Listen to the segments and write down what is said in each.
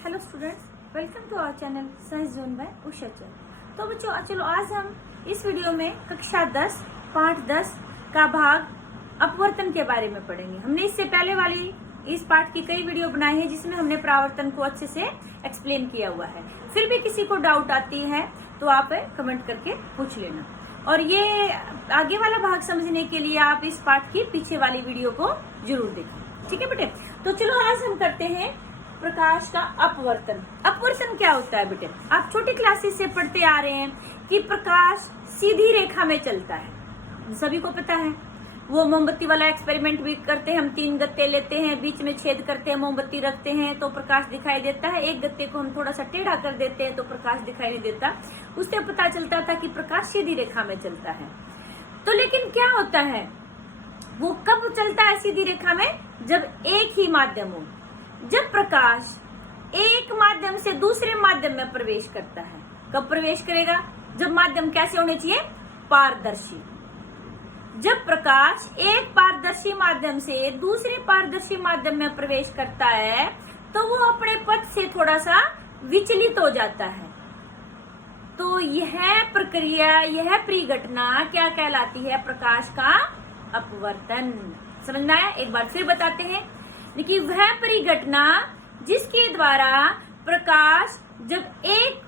Hello students, welcome to our channel science zone by Usha Chand. तो बच्चों चलो आज हम इस वीडियो में कक्षा 10 पाठ 10 का भाग अपवर्तन के बारे में पढ़ेंगे। हमने इससे पहले वाली इस पाठ की कई वीडियो बनाई है जिसमें हमने परावर्तन को अच्छे से एक्सप्लेन किया हुआ है। फिर भी किसी को डाउट आती है तो आप कमेंट करके पूछ लेना। और ये आगे वाला भाग समझने के लिए आप इस पाठ की पीछे वाली वीडियो को जरूर देखें, ठीक है बेटे। तो चलो आज हम करते हैं प्रकाश का अपवर्तन। अपवर्तन क्या होता है बेटे? आप छोटी क्लासेस से पढ़ते आ रहे हैं कि प्रकाश सीधी रेखा में चलता है, सभी को पता है। वो मोमबत्ती वाला एक्सपेरिमेंट भी करते हैं, हम 3 गत्ते लेते हैं, बीच में छेद करते हैं, मोमबत्ती रखते हैं तो प्रकाश दिखाई देता है। एक गत्ते को हम थोड़ा सा टेढ़ा कर देते हैं तो प्रकाश दिखाई नहीं देता। उससे पता चलता था कि प्रकाश सीधी रेखा में चलता है। तो लेकिन क्या होता है, वो कब चलता है सीधी रेखा में? जब एक ही माध्यम हो। जब प्रकाश एक माध्यम से दूसरे माध्यम में प्रवेश करता है। कब प्रवेश करेगा? जब माध्यम कैसे होने चाहिए? पारदर्शी। जब प्रकाश एक पारदर्शी माध्यम से दूसरे पारदर्शी माध्यम में प्रवेश करता है तो वो अपने पथ से थोड़ा सा विचलित हो जाता है। तो यह प्रक्रिया, यह परिघटना क्या कहलाती है? प्रकाश का अपवर्तन। समझना है? एक बार फिर बताते हैं। लेकिन वह परिघटना जिसके द्वारा प्रकाश जब एक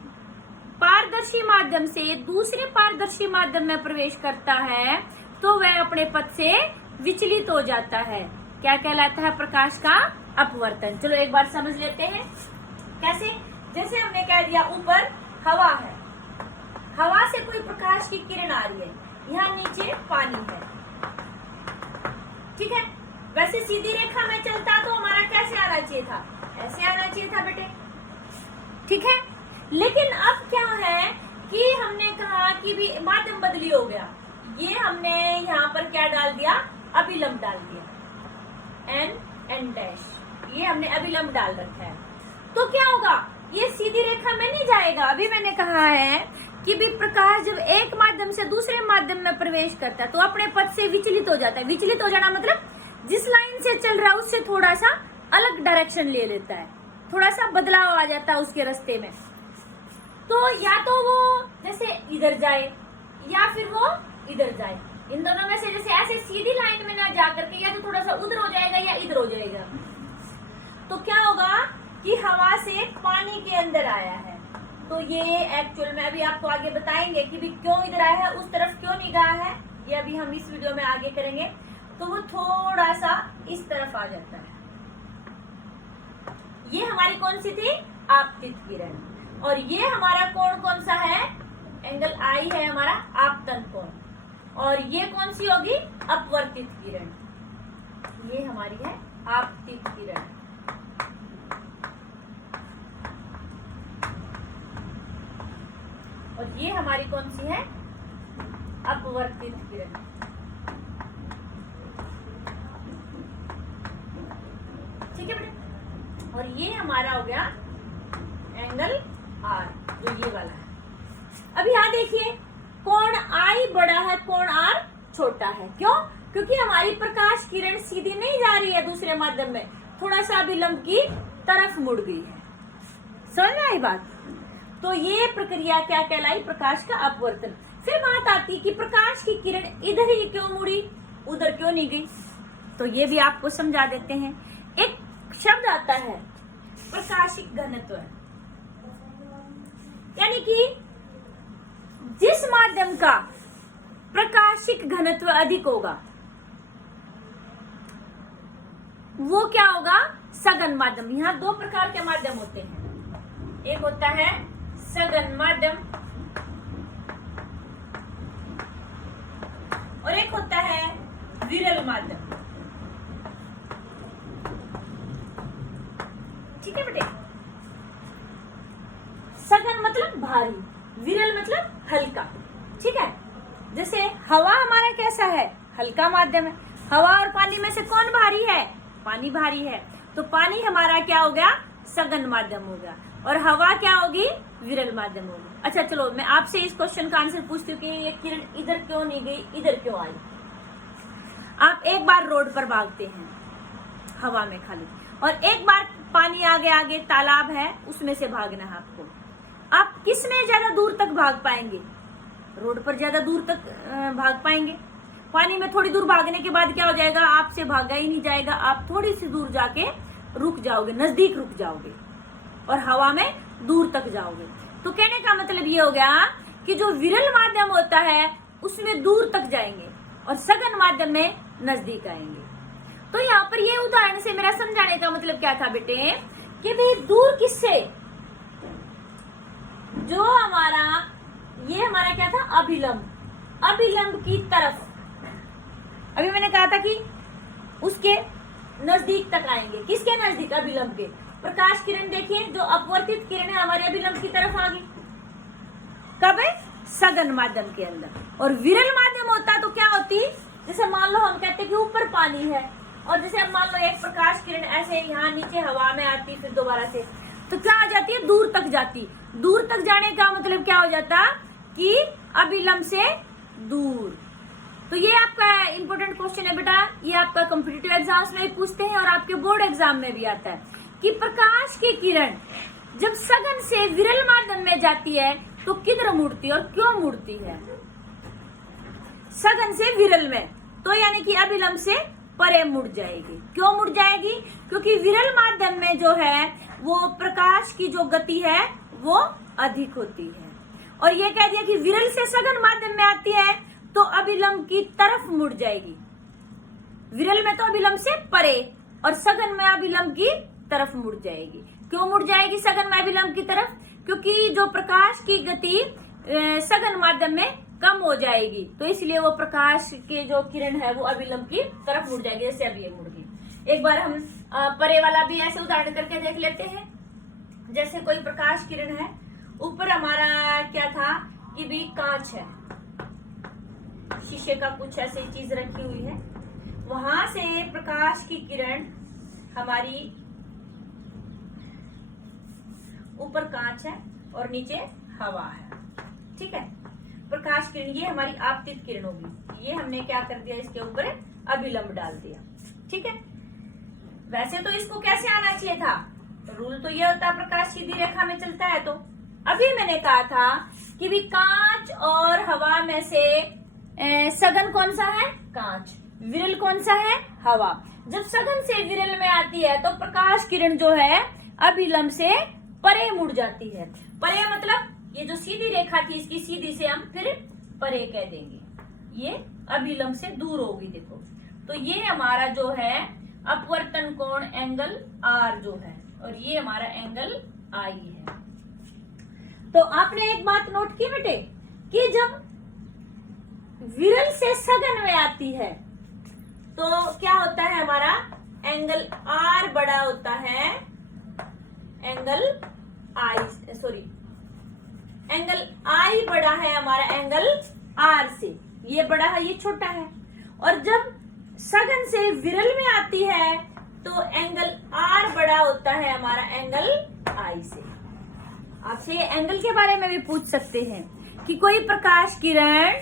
पारदर्शी माध्यम से दूसरे पारदर्शी माध्यम में प्रवेश करता है तो वह अपने पथ से विचलित हो जाता है। क्या कहलाता है? प्रकाश का अपवर्तन। चलो एक बार समझ लेते हैं कैसे। जैसे हमने कह दिया ऊपर हवा है, हवा से कोई प्रकाश की किरण आ रही है, यहाँ नीचे पानी है, ठीक है। वैसे सीधी रेखा में चलता तो हमारा कैसे आना चाहिए था? ऐसे आना चाहिए था बेटे, ठीक है। लेकिन अब क्या है कि हमने कहा कि भी माध्यम बदली हो गया। ये हमने यहाँ पर क्या डाल दिया? अभिलंब डाल दिया, एन डैश, ये हमने अभिलंब डाल रखा है। तो क्या होगा? ये सीधी रेखा में नहीं जाएगा। अभी मैंने कहा है कि भी प्रकाश जब एक माध्यम से दूसरे माध्यम में प्रवेश करता है तो अपने पथ से विचलित हो जाता है। विचलित हो जाना मतलब जिस लाइन से चल रहा है उससे थोड़ा सा अलग डायरेक्शन ले लेता है, थोड़ा सा बदलाव आ जाता है उसके रास्ते में। तो या तो वो जैसे इधर जाए या फिर वो इधर जाए। इन दोनों में से जैसे ऐसे सीधी लाइन में ना जा करके या तो थोड़ा सा उधर हो जाएगा या इधर हो जाएगा। तो क्या होगा कि हवा से पानी के अंदर आया है तो ये एक्चुअल में अभी आपको आगे बताएंगे कि भी क्यों इधर आया है, उस तरफ क्यों नहीं गया है, ये अभी हम इस वीडियो में आगे करेंगे। तो वो थोड़ा सा इस तरफ आ जाता है। ये हमारी कौन सी थी? आपतित किरण। और ये हमारा कोण कौन सा है? एंगल आई है हमारा आपतन कोण। और ये कौन सी होगी? अपवर्तित किरण। ये हमारी है आपतित किरण। और ये हमारी कौन सी है? अपवर्तित किरण। ठीक है बेटे। और ये हमारा हो गया एंगल आर, जो ये वाला है। अब यहाँ देखिए, कोण आई बड़ा है, कोण आर छोटा है। क्यों? क्योंकि हमारी प्रकाश किरण सीधी नहीं जा रही है दूसरे माध्यम में, थोड़ा सा अभिलंब की तरफ मुड़ गई है। समझ में आई बात? तो ये प्रक्रिया क्या कहलाई? प्रकाश का अपवर्तन। फिर बात आती कि प्रकाश की किरण इधर ही क्यों मुड़ी, उधर क्यों नहीं गई? तो ये भी आपको समझा देते हैं। एक शब्द आता है प्रकाशिक घनत्व, यानी कि जिस माध्यम का प्रकाशिक घनत्व अधिक होगा वो क्या होगा? सघन माध्यम। यहाँ 2 प्रकार के माध्यम होते हैं। एक होता है सघन माध्यम और एक होता है विरल माध्यम। ठीक है बेटे। सघन मतलब भारी, विरल मतलब हल्का। ठीक है। जैसे हवा हमारा कैसा है? हल्का माध्यम है। हवा और पानी में से कौन भारी है? पानी भारी है। तो पानी हमारा क्या हो गया? सघन माध्यम हो गया। और हवा क्या होगी? विरल माध्यम होगी। अच्छा चलो मैं आपसे इस क्वेश्चन का आंसर पूछती हूँ कि ये किरण इधर क्यों नहीं गई, इधर क्यों आई? आप एक बार रोड पर भागते हैं हवा में खाली, और एक बार पानी आ आगे आगे तालाब है, उसमें से भागना है आपको। आप किस में ज्यादा दूर तक भाग पाएंगे? रोड पर ज्यादा दूर तक भाग पाएंगे। पानी में थोड़ी दूर भागने के बाद क्या हो जाएगा, आपसे भागा ही नहीं जाएगा, आप थोड़ी सी दूर जाके रुक जाओगे, नजदीक रुक जाओगे और हवा में दूर तक जाओगे। तो कहने का मतलब ये हो गया कि जो विरल माध्यम होता है उसमें दूर तक जाएंगे और सघन माध्यम में नजदीक आएंगे। तो यहाँ पर ये उदाहरण से मेरा समझाने का मतलब क्या था बेटे, कि भाई दूर किससे, जो हमारा ये हमारा क्या था, अभिलंब, अभिलंब की तरफ। अभी मैंने कहा था कि उसके नजदीक तक आएंगे। किसके नजदीक? अभिलंब के। प्रकाश किरण देखिए, जो अपवर्तित किरण है हमारे अभिलंब की तरफ आ गई। कब है? सघन माध्यम के अंदर। और विरल माध्यम होता तो क्या होती, जैसे मान लो हम कहते हैं कि ऊपर पानी है और जैसे अब मान लो एक प्रकाश किरण ऐसे यहाँ नीचे हवा में आती, फिर दोबारा से तो क्या आ जाती है, दूर तक जाती। दूर तक जाने का मतलब क्या हो जाता कि अभिलंब से दूर। तो ये आपका इंपॉर्टेंट क्वेश्चन है बेटा, ये आपका कॉम्पिटिटिव एग्जाम्स में भी पूछते हैं और आपके बोर्ड एग्जाम में भी आता है कि प्रकाश की किरण जब सघन से विरल माध्यम में जाती है तो किधर मुड़ती है और क्यों मुड़ती है? सघन से विरल में, तो यानी कि अभिलंब से परे मुड़ जाएगी। क्यों मुड़ जाएगी? क्योंकि विरल माध्यम में जो है वो प्रकाश की जो गति है वो अधिक होती है। और ये कह दिया कि विरल से सघन माध्यम में आती है तो अभिलंब की तरफ मुड़ जाएगी। विरल में तो अभिलंब से परे और सघन में अभिलंब की तरफ मुड़ जाएगी। क्यों मुड़ जाएगी सघन में अभिलंब की तरफ? क्योंकि जो प्रकाश की गति सघन माध्यम में कम हो जाएगी, तो इसलिए वो प्रकाश के जो किरण है वो अभिलंब की तरफ मुड़ जाएगी। जैसे अभी ये मुड़ गई। एक बार हम परे वाला भी ऐसे उदाहरण करके देख लेते हैं। जैसे कोई प्रकाश किरण है, ऊपर हमारा क्या था कि भी कांच है, शीशे का कुछ ऐसी चीज रखी हुई है, वहां से प्रकाश की किरण हमारी ऊपर कांच है और नीचे हवा है, ठीक है। प्रकाश किरण ये हमारी आपतित किरण होगी, ये हमने क्या कर दिया, इसके ऊपर अभिलंब डाल दिया, ठीक है। वैसे तो इसको कैसे आना चाहिए था, रूल तो ये होता है प्रकाश सीधी रेखा में चलता है। तो अभी मैंने कहा था कि भी कांच और हवा में से सघन कौन सा है? कांच। विरल कौन सा है? हवा। जब सघन से विरल में आती है तो प्रकाश किरण जो है अभिलंब से परे मुड़ जाती है। परे मतलब ये जो सीधी रेखा थी इसकी सीधी से हम फिर परे कह देंगे, ये अभिलंब से दूर होगी। देखो तो ये हमारा जो है अपवर्तन कोण एंगल आर जो है, और ये हमारा एंगल आई है। तो आपने एक बात नोट की बेटे कि जब विरल से सघन में आती है तो क्या होता है, हमारा एंगल आर बड़ा होता है, एंगल आई, सॉरी एंगल आई बड़ा है हमारा एंगल आर से, ये बड़ा है ये छोटा है। और जब सघन से विरल में आती है तो एंगल आर बड़ा होता है हमारा एंगल आई से। आपसे ये एंगल के बारे में भी पूछ सकते हैं कि कोई प्रकाश किरण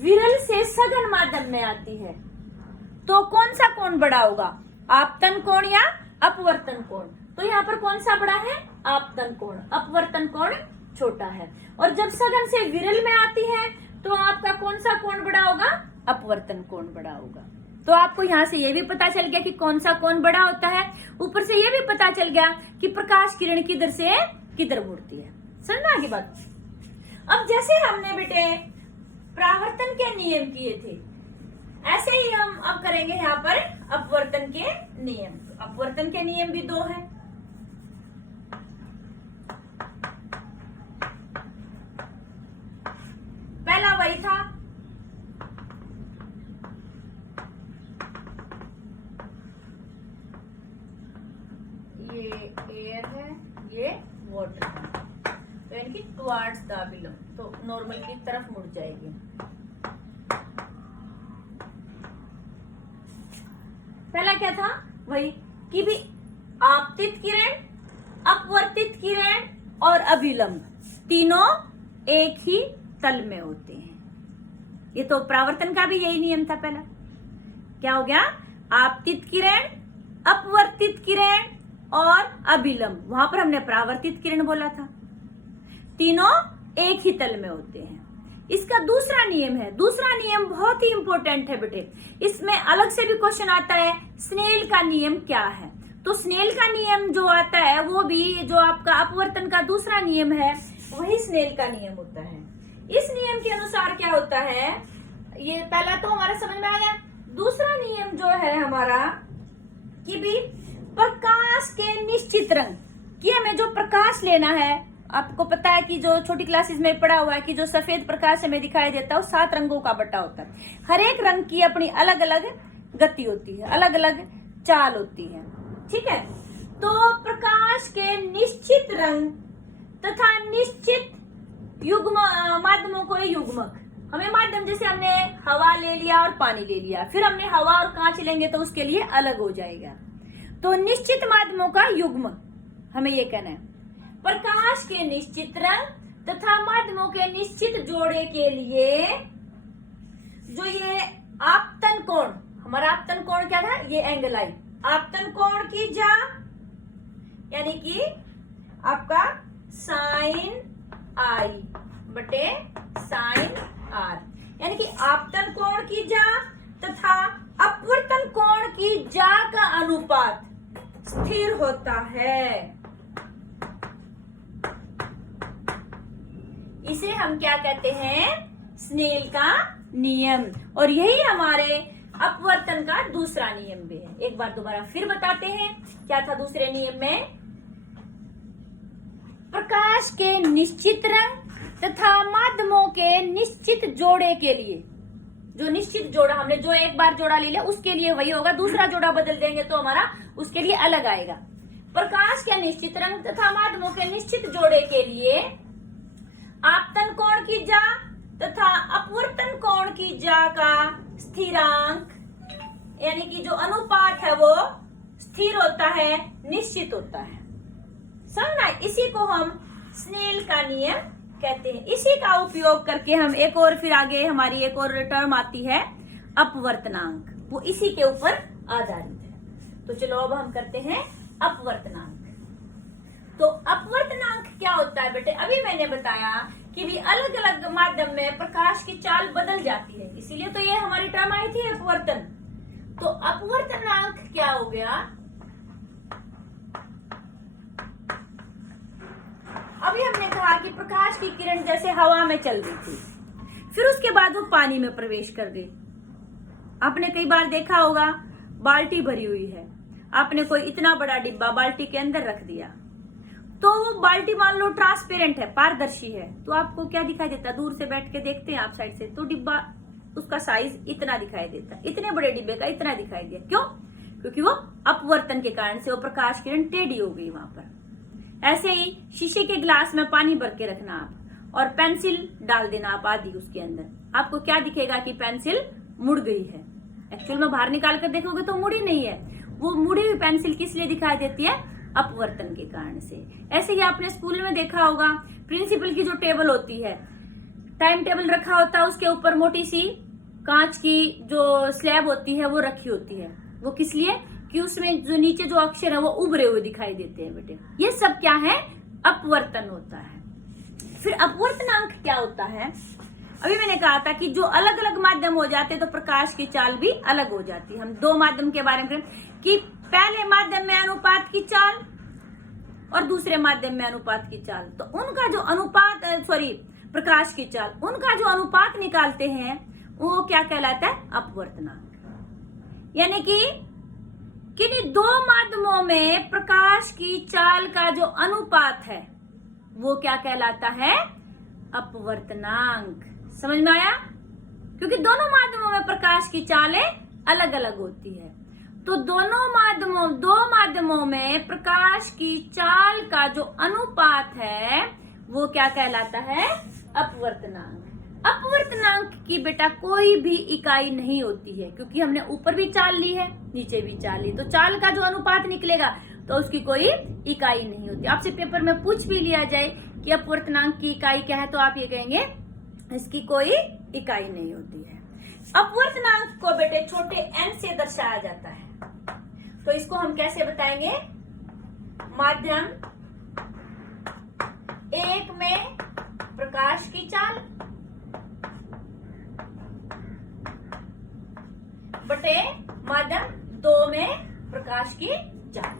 विरल से सघन माध्यम में आती है तो कौन सा कोण बड़ा होगा, आपतन कोण या अपवर्तन कोण? तो यहाँ पर कौन सा बड़ा है? आपतन कोण। अपवर्तन कोण छोटा है। और जब सघन से विरल में आती है तो आपका कौन सा कोण बड़ा होगा? अपवर्तन कोण बड़ा होगा। तो आपको यहाँ से ये भी पता चल गया कि कौन सा कोण बड़ा होता है, ऊपर से ये भी पता चल गया कि प्रकाश किरण किधर से किधर मुड़ती है। समझना आगे बात। अब जैसे हमने बेटे परावर्तन के नियम किए थे, ऐसे ही हम अब करेंगे यहाँ पर अपवर्तन के नियम। तो अपवर्तन के नियम भी दो हैं। पहला वही था, ये एयर है, ये वाटर है, तो यानी कि टुवर्ड्स द अभिलंब, तो नॉर्मल की तरफ मुड़ जाएगी। पहला क्या था, वही कि भी आपतित किरण, अपवर्तित किरण और अभिलंब तीनों एक ही तल में होते हैं। ये तो परावर्तन का भी यही नियम था। पहला क्या हो गया, आपतित किरण, अपवर्तित किरण और अभिलंब, वहां पर हमने परावर्तित किरण बोला था। तीनों एक ही तल में होते हैं। इसका दूसरा नियम है, दूसरा नियम बहुत ही इंपॉर्टेंट है बेटे, इसमें अलग से भी क्वेश्चन आता है, स्नेल का नियम क्या है। तो स्नेल का नियम जो आता है वो भी जो आपका अपवर्तन का दूसरा नियम है वही स्नेल का नियम होता है। इस नियम के अनुसार क्या होता है, ये पहला तो हमारा समझ में आ गया। दूसरा नियम जो है हमारा कि भी प्रकाश के निश्चित रंग कि हमें जो प्रकाश लेना है, आपको पता है कि जो छोटी क्लासेस में पढ़ा हुआ है कि जो सफेद प्रकाश हमें दिखाई देता है वो 7 रंगों का बटा होता है। हर एक रंग की अपनी अलग अलग गति होती है, अलग अलग चाल होती है, ठीक है। तो प्रकाश के निश्चित रंग तथा निश्चित युग्म माध्यमों को युग्मक, हमें माध्यम जैसे हमने हवा ले लिया और पानी ले लिया, फिर हमने हवा और कांच लेंगे तो उसके लिए अलग हो जाएगा। तो निश्चित माध्यमों का युग्म हमें ये कहना है। प्रकाश के निश्चित रंग तथा माध्यमों के निश्चित जोड़े के लिए जो ये आपतन कोण, हमारा आपतन कोण क्या था, ये एंगल आई, आपतन कोण की जा यानी कि आपका साइन आई बटे साइन आर, यानी कि आपतन कोण की जा तथा अपवर्तन कोण की जा का अनुपात स्थिर होता है। इसे हम क्या कहते हैं, स्नेल का नियम। और यही हमारे अपवर्तन का दूसरा नियम भी है। एक बार दोबारा फिर बताते हैं क्या था दूसरे नियम में, प्रकाश के निश्चित रंग तथा माध्यमों के निश्चित जोड़े के लिए, जो निश्चित जोड़ा हमने जो एक बार जोड़ा ले लिया उसके लिए वही होगा, दूसरा जोड़ा बदल देंगे तो हमारा उसके लिए अलग आएगा। प्रकाश के निश्चित रंग तथा माध्यमों के निश्चित जोड़े के लिए आपतन कोण की जा तथा अपवर्तन कोण की जा का स्थिरांक यानी कि जो अनुपात है वो स्थिर होता है, निश्चित होता है। समझना, इसी को हम स्नेल का नियम कहते हैं। इसी का उपयोग करके हम एक और फिर आगे हमारी एक और टर्म आती है अपवर्तनांक, वो इसी के ऊपर आधारित है। तो चलो अब हम करते हैं अपवर्तनांक। तो अपवर्तनांक क्या होता है बेटे, अभी मैंने बताया कि भी अलग अलग माध्यम में प्रकाश की चाल बदल जाती है, इसीलिए तो ये हमारी टर्म आई थी अपवर्तन। तो अपवर्तनांक क्या हो गया, अभी हमने कहा कि प्रकाश की किरण जैसे हवा में चल रही थी, फिर उसके बाद वो पानी में प्रवेश कर गई। आपने कई बार देखा होगा बाल्टी भरी हुई है, आपने कोई इतना बड़ा डिब्बा बाल्टी के अंदर रख दिया, तो वो बाल्टी मान लो ट्रांसपेरेंट है, पारदर्शी है, तो आपको क्या दिखाई देता, दूर से बैठ के देखते हैं आप साइड से, तो डिब्बा उसका साइज इतना दिखाई देता, इतने बड़े डिब्बे का इतना दिखाई दिया। क्यों? क्योंकि वो अपवर्तन के कारण से वो प्रकाश किरण टेढ़ी हो गई वहां पर। ऐसे ही शीशे के ग्लास में पानी भर के रखना आप और पेंसिल डाल देना आप आधी उसके अंदर, आपको क्या दिखेगा कि पेंसिल मुड़ गई है। एक्चुअल में बाहर निकाल कर देखोगे तो मुड़ी नहीं है, वो मुड़ी हुई पेंसिल किस लिए दिखाई देती है, अपवर्तन के कारण से। ऐसे ही आपने स्कूल में देखा होगा प्रिंसिपल की जो टेबल होती है, टाइम टेबल रखा होता है, उसके ऊपर मोटी सी कांच की जो स्लैब होती है वो रखी होती है, वो किस लिए कि उसमें जो नीचे जो अक्षर है वो उभरे हुए दिखाई देते हैं बेटे। ये सब क्या है, अपवर्तन होता है। फिर अपवर्तनांक क्या होता है, अभी मैंने कहा था कि जो अलग अलग माध्यम हो जाते हैं तो प्रकाश की चाल भी अलग हो जाती है। हम दो माध्यम के बारे में कि पहले माध्यम में अनुपात की चाल और दूसरे माध्यम में अनुपात की चाल, तो उनका जो अनुपात प्रकाश की चाल, उनका जो अनुपात निकालते हैं वो क्या कहलाता है, अपवर्तनांक। यानी कि किन्हीं दो माध्यमों में प्रकाश की चाल का जो अनुपात है वो क्या कहलाता है, अपवर्तनांक। समझ में आया? क्योंकि दोनों माध्यमों में प्रकाश की चालें अलग अलग होती है, तो दो माध्यमों में प्रकाश की चाल का जो अनुपात है वो क्या कहलाता है, अपवर्तनांक। अपवर्तनांक की बेटा कोई भी इकाई नहीं होती है, क्योंकि हमने ऊपर भी चाल ली है नीचे भी चाल ली, तो चाल का जो अनुपात निकलेगा तो उसकी कोई इकाई नहीं होती। आपसे पेपर में पूछ भी लिया जाए कि अपवर्तनांक की इकाई क्या है, तो आप ये कहेंगे इसकी कोई इकाई नहीं होती है। अपवर्तनांक को बेटे छोटे n से दर्शाया जाता है, तो इसको हम कैसे बताएंगे, माध्यम 1 में प्रकाश की चाल बटे माध्यम 2 में प्रकाश की चाल।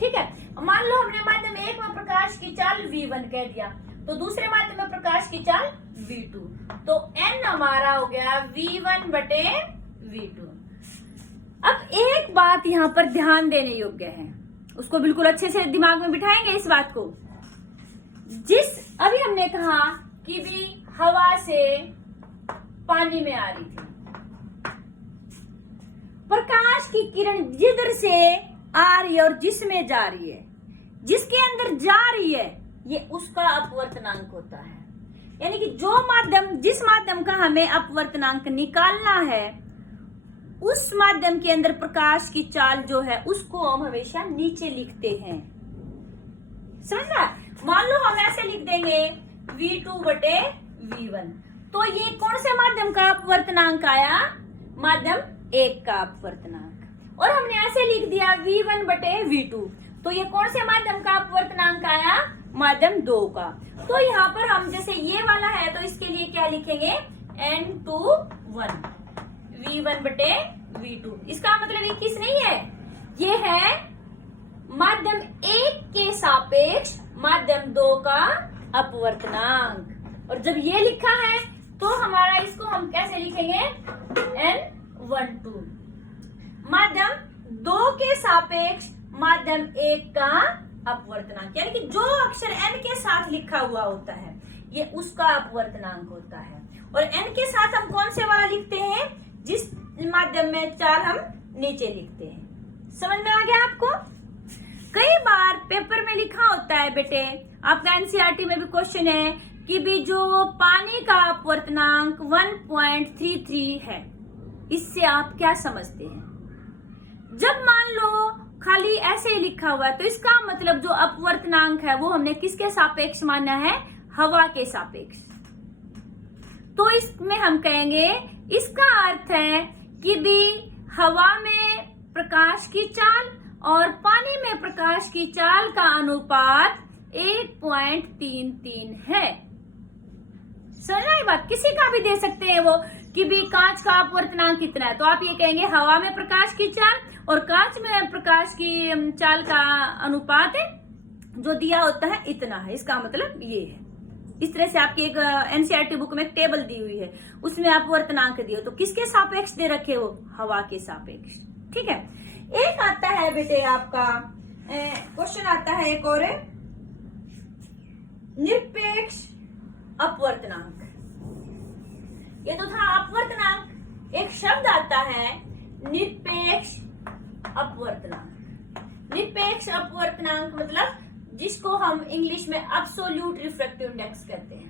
ठीक है, मान लो हमने माध्यम 1 में प्रकाश की चाल v1 कह दिया, तो दूसरे माध्यम में प्रकाश की चाल v2, तो n हमारा हो गया v1 बटे v2। अब एक बात यहाँ पर ध्यान देने योग्य है, उसको बिल्कुल अच्छे से दिमाग में बिठाएंगे इस बात को। अभी हमने कहा कि भी हवा से पानी में आ रही थी, प्रकाश की किरण जिधर से आ रही है और जिसमें जा रही है, जिसके अंदर जा रही है, ये उसका अपवर्तनांक होता है। यानी कि जिस माध्यम का हमें अपवर्तनांक निकालना है, उस माध्यम के अंदर प्रकाश की चाल जो है उसको हम हमेशा नीचे लिखते हैं। समझना? मान लो हम ऐसे लिख देंगे v2 बटे v1, तो ये कौन से माध्यम का अपवर्तनांक आया? माध्यम 1 का अपवर्तनांक। और हमने ऐसे लिख दिया v1 बटे v2, तो ये कौन से माध्यम का अपवर्तनांक आया? माध्यम 2 का। तो यहाँ पर हम जैसे ये वाला है तो इसके लिए क्या लिखेंगे? n/1 v1 बटे v2। इसका मतलब ये किस नहीं है, ये है माध्यम 1 के सापेक्ष माध्यम 2 का अपवर्तनांक। और जब ये लिखा है तो हमारा इसको हम कैसे लिखेंगे? n/2 माध्यम 2 के सापेक्ष माध्यम 1 का अपवर्तनांक। यानी कि जो अक्षर n के साथ लिखा हुआ होता है ये उसका अपवर्तनांक होता है। और n के साथ हम कौन से वाला लिखते हैं? जिस माध्यम में चाल हम नीचे लिखते हैं। समझ में आ गया आपको? कई बार पेपर में लिखा होता है बेटे, आपका एनसीईआरटी में भी क्वेश्चन है कि भी जो पानी का अपवर्तनांक 1.33 है, इससे आप क्या समझते हैं? जब मान लो खाली ऐसे ही लिखा हुआ है तो इसका मतलब जो अपवर्तनांक है वो हमने किसके सापेक्ष माना है? हवा के सापेक्ष। तो इसमें हम कहेंगे इसका अर्थ है कि भी हवा में प्रकाश की चाल और पानी में प्रकाश की चाल का अनुपात 1.33 है। समझ बात? किसी का भी दे सकते हैं वो कि भी कांच का अपवर्तनांक कितना है, तो आप ये कहेंगे हवा में प्रकाश की चाल और कांच में प्रकाश की चाल का अनुपात है जो दिया होता है इतना है। इसका मतलब ये है। इस तरह से आपकी एक एनसीईआरटी बुक में एक टेबल दी हुई है, उसमें अपवर्तनांक दिए, तो किसके सापेक्ष दे रखे हो? हवा के सापेक्ष। ठीक है। एक आता है बेटे आपका क्वेश्चन आता है एक और, निरपेक्ष अपवर्तनांक। ये तो था अपवर्तनांक, एक शब्द आता है निरपेक्ष अपवर्तनांक। निरपेक्ष अपवर्तनांक मतलब जिसको हम इंग्लिश में एब्सोल्यूट रिफ्रैक्टिव इंडेक्स कहते हैं।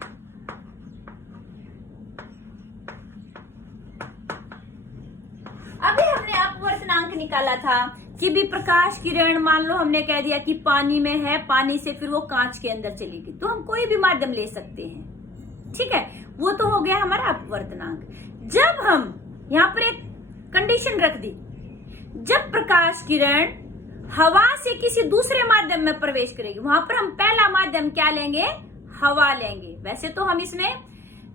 अभी हमने अपवर्तनांक निकाला था कि भी प्रकाश किरण मान लो हमने कह दिया कि पानी में है, पानी से फिर वो कांच के अंदर चली गई, तो हम कोई भी माध्यम ले सकते हैं। ठीक है, वो तो हो गया हमारा अपवर्तनांक। जब हम यहाँ पर एक कंडीशन रख दी, जब प्रकाश किरण हवा से किसी दूसरे माध्यम में प्रवेश करेगी, वहां पर हम पहला माध्यम क्या लेंगे? हवा लेंगे। वैसे तो हम इसमें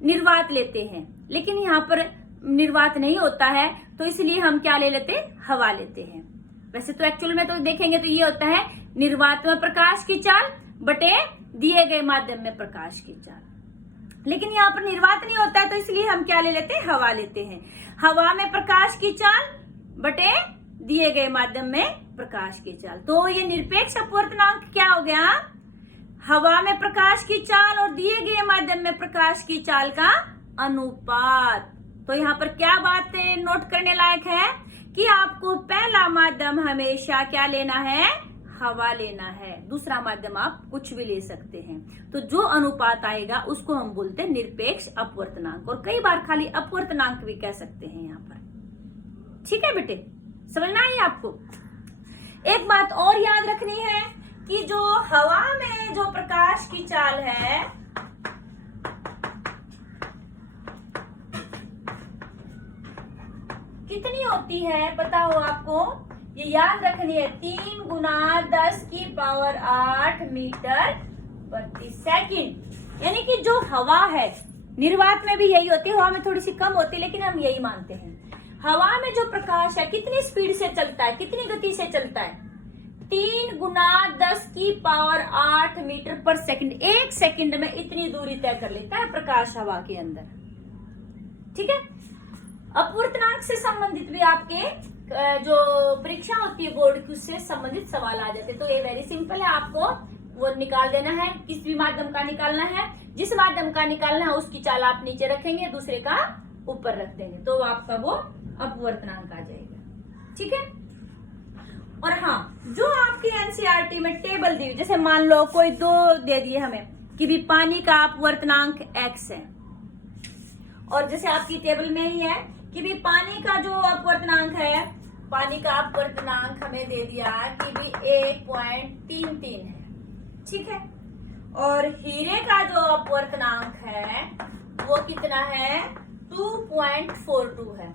निर्वात लेते हैं, लेकिन यहाँ पर निर्वात नहीं होता है, तो इसलिए हम क्या ले लेते हैं? हवा लेते हैं। वैसे तो एक्चुअल में तो देखेंगे तो ये होता है निर्वात में प्रकाश की चाल बटे दिए गए माध्यम में प्रकाश की चाल, लेकिन यहाँ पर निर्वात नहीं होता है, तो इसलिए हम क्या ले लेते हैं? हवा लेते हैं। हवा में प्रकाश की चाल बटे दिए गए माध्यम में प्रकाश की चाल। तो ये निरपेक्ष अपवर्तनांक क्या हो गया? हवा में प्रकाश की चाल और दिए गए माध्यम में प्रकाश की चाल का अनुपात। तो यहाँ पर क्या बात नोट करने लायक है कि आपको पहला माध्यम हमेशा क्या लेना है? हवा लेना है। दूसरा माध्यम आप कुछ भी ले सकते हैं। तो जो अनुपात आएगा उसको हम बोलते हैं निरपेक्ष अपवर्तनांक, और कई बार खाली अपवर्तनांक भी कह सकते हैं यहाँ पर। ठीक है बेटे, समझना है आपको। एक बात और याद रखनी है कि जो हवा में जो प्रकाश की चाल है, कितनी होती है पता हो आपको? ये याद रखनी है, 3 गुना 10 की पावर 8 मीटर प्रति सेकंड। यानी कि जो हवा है, निर्वात में भी यही होती है, हवा में थोड़ी सी कम होती है, लेकिन हम यही मानते हैं। हवा में जो प्रकाश है कितनी स्पीड से चलता है, कितनी गति से चलता है? 3 गुना 10 की पावर 8 मीटर पर सेकंड। 1 सेकंड में इतनी दूरी तय कर लेता है प्रकाश हवा के अंदर। ठीक है। अपवर्तनांक से संबंधित भी आपके जो परीक्षा होती है बोर्ड की, उससे संबंधित सवाल आ जाते हैं। तो ये वेरी सिंपल है, आपको वो निकाल देना है। किस भी माध्यम का निकालना है, जिस माध्यम का निकालना है उसकी चाल आप नीचे रखेंगे, दूसरे का ऊपर रख देंगे, तो आपका वो अपवर्तनांक आ जाएगा। ठीक है। और हाँ, जो आपकी एनसीईआरटी में टेबल दी, जैसे मान लो कोई 2 दे दिए हमें कि भी पानी का अपवर्तनांक x है, और जैसे आपकी टेबल में ही है कि भी पानी का जो अपवर्तनांक है, पानी का अपवर्तनांक हमें दे दिया कि भी 1.33 है। ठीक है। और हीरे का जो अपवर्तनांक है वो कितना है? 2.42 है।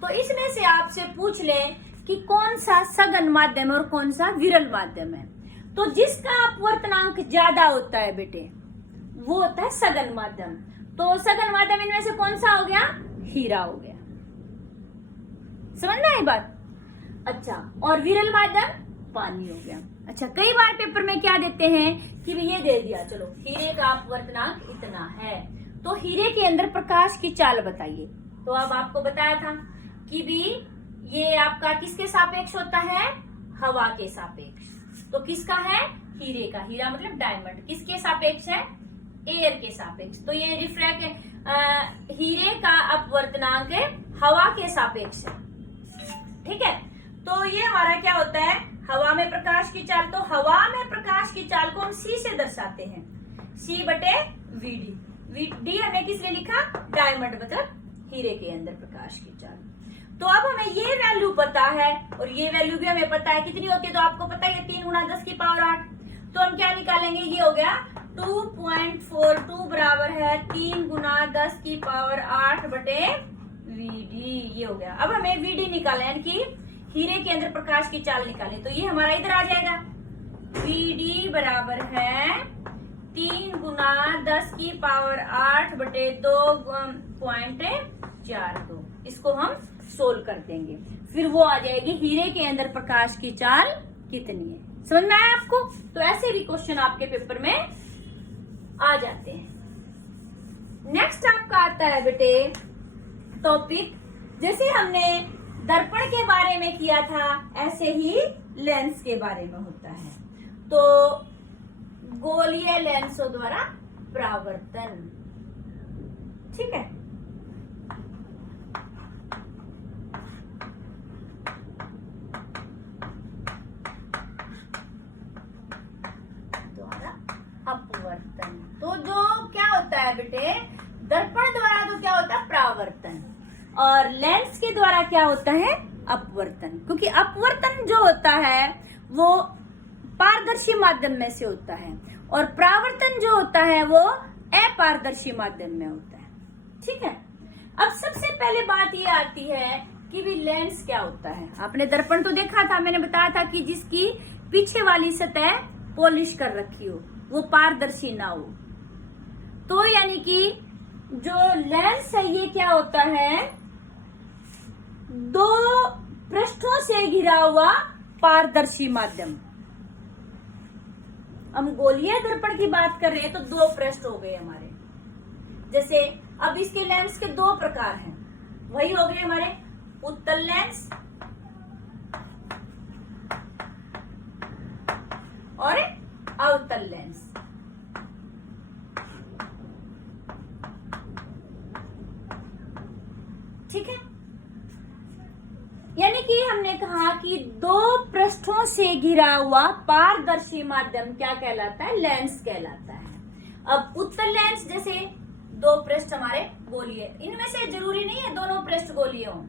तो इसमें से आपसे पूछ लें कि कौन सा सघन माध्यम है और कौन सा विरल माध्यम है। तो जिसका अपवर्तनांक ज्यादा होता है बेटे, वो होता है सघन माध्यम। तो सघन माध्यम इनमें से कौन सा हो गया? हीरा हो गया। समझ में आई बात? अच्छा, और विरल माध्यम पानी हो गया। अच्छा, कई बार पेपर में क्या देते हैं कि ये दे दिया, चलो हीरे का अपवर्तनांक इतना है, तो हीरे के अंदर प्रकाश की चाल बताइए। तो अब आपको बताया था कि भी ये आपका किसके सापेक्ष होता है? हवा के सापेक्ष। तो किसका है? हीरे का। हीरा मतलब डायमंड। किसके सापेक्ष है? एयर के सापेक्ष। तो ये हीरे का अपवर्तनांक हवा के सापेक्ष है। ठीक है। तो ये हमारा क्या होता है? हवा में प्रकाश की चाल। तो हवा में प्रकाश की चाल को हम c से दर्शाते हैं, c/vd। डी हमने किस लिए लिखा? डायमंड मतलब हीरे के अंदर प्रकाश की चाल। तो अब हमें ये वैल्यू पता है और ये वैल्यू भी हमें पता है कितनी होती है। तो आपको पता है 3 गुना 10 की पावर 8। तो हम क्या निकालेंगे? ये हो गया 2.42 बराबर है 3 गुना 10 की पावर 8 बटे वीडी। ये हो गया। अब हमें वीडी निकालना है, यानी कि हीरे के अंदर प्रकाश की चाल निकाले। तो ये हमारा इधर आ जाएगा, वीडी बराबर है 3 गुना 10 की पावर 8 बटे 2.42। इसको हम सोल्व कर देंगे, फिर वो आ जाएगी हीरे के अंदर प्रकाश की चाल कितनी है। समझ में आया आपको? तो ऐसे भी क्वेश्चन आपके पेपर में आ जाते हैं। नेक्स्ट आपका आता है बेटे टॉपिक, जैसे हमने दर्पण के बारे में किया था ऐसे ही लेंस के बारे में होता है। तो गोलीय लेंसों द्वारा परावर्तन। ठीक है। अपवर्तन। तो जो क्या होता है बेटे, दर्पण द्वारा तो क्या होता है? परावर्तन। और लेंस के द्वारा क्या होता है? अपवर्तन। क्योंकि अपवर्तन जो होता है वो पारदर्शी माध्यम में से होता है और परावर्तन जो होता है वो अपारदर्शी माध्यम में होता है। ठीक है। अब सबसे पहले बात ये आती है कि भी लेंस क्या होता है। आपने दर्पण तो देखा था, मैंने बताया था कि जिसकी पीछे वाली सतह पॉलिश कर रखी हो, वो पारदर्शी ना हो। तो यानी कि जो लेंस है ये क्या होता है? 2 पृष्ठों से घिरा हुआ पारदर्शी माध्यम। हम गोलीय दर्पण की बात कर रहे हैं तो 2 पृष्ठ हो गए हमारे। जैसे अब इसके लेंस के 2 प्रकार हैं, वही हो गए हमारे उत्तल लेंस और अवतल लेंस। ठीक है। यानी कि हमने कहा कि 2 पृष्ठों से घिरा हुआ पारदर्शी माध्यम क्या कहलाता है? लेंस कहलाता है। अब उत्तल लेंस जैसे 2 पृष्ठ हमारे गोलीय, इनमें से जरूरी नहीं है दोनों पृष्ठ गोलीय हों,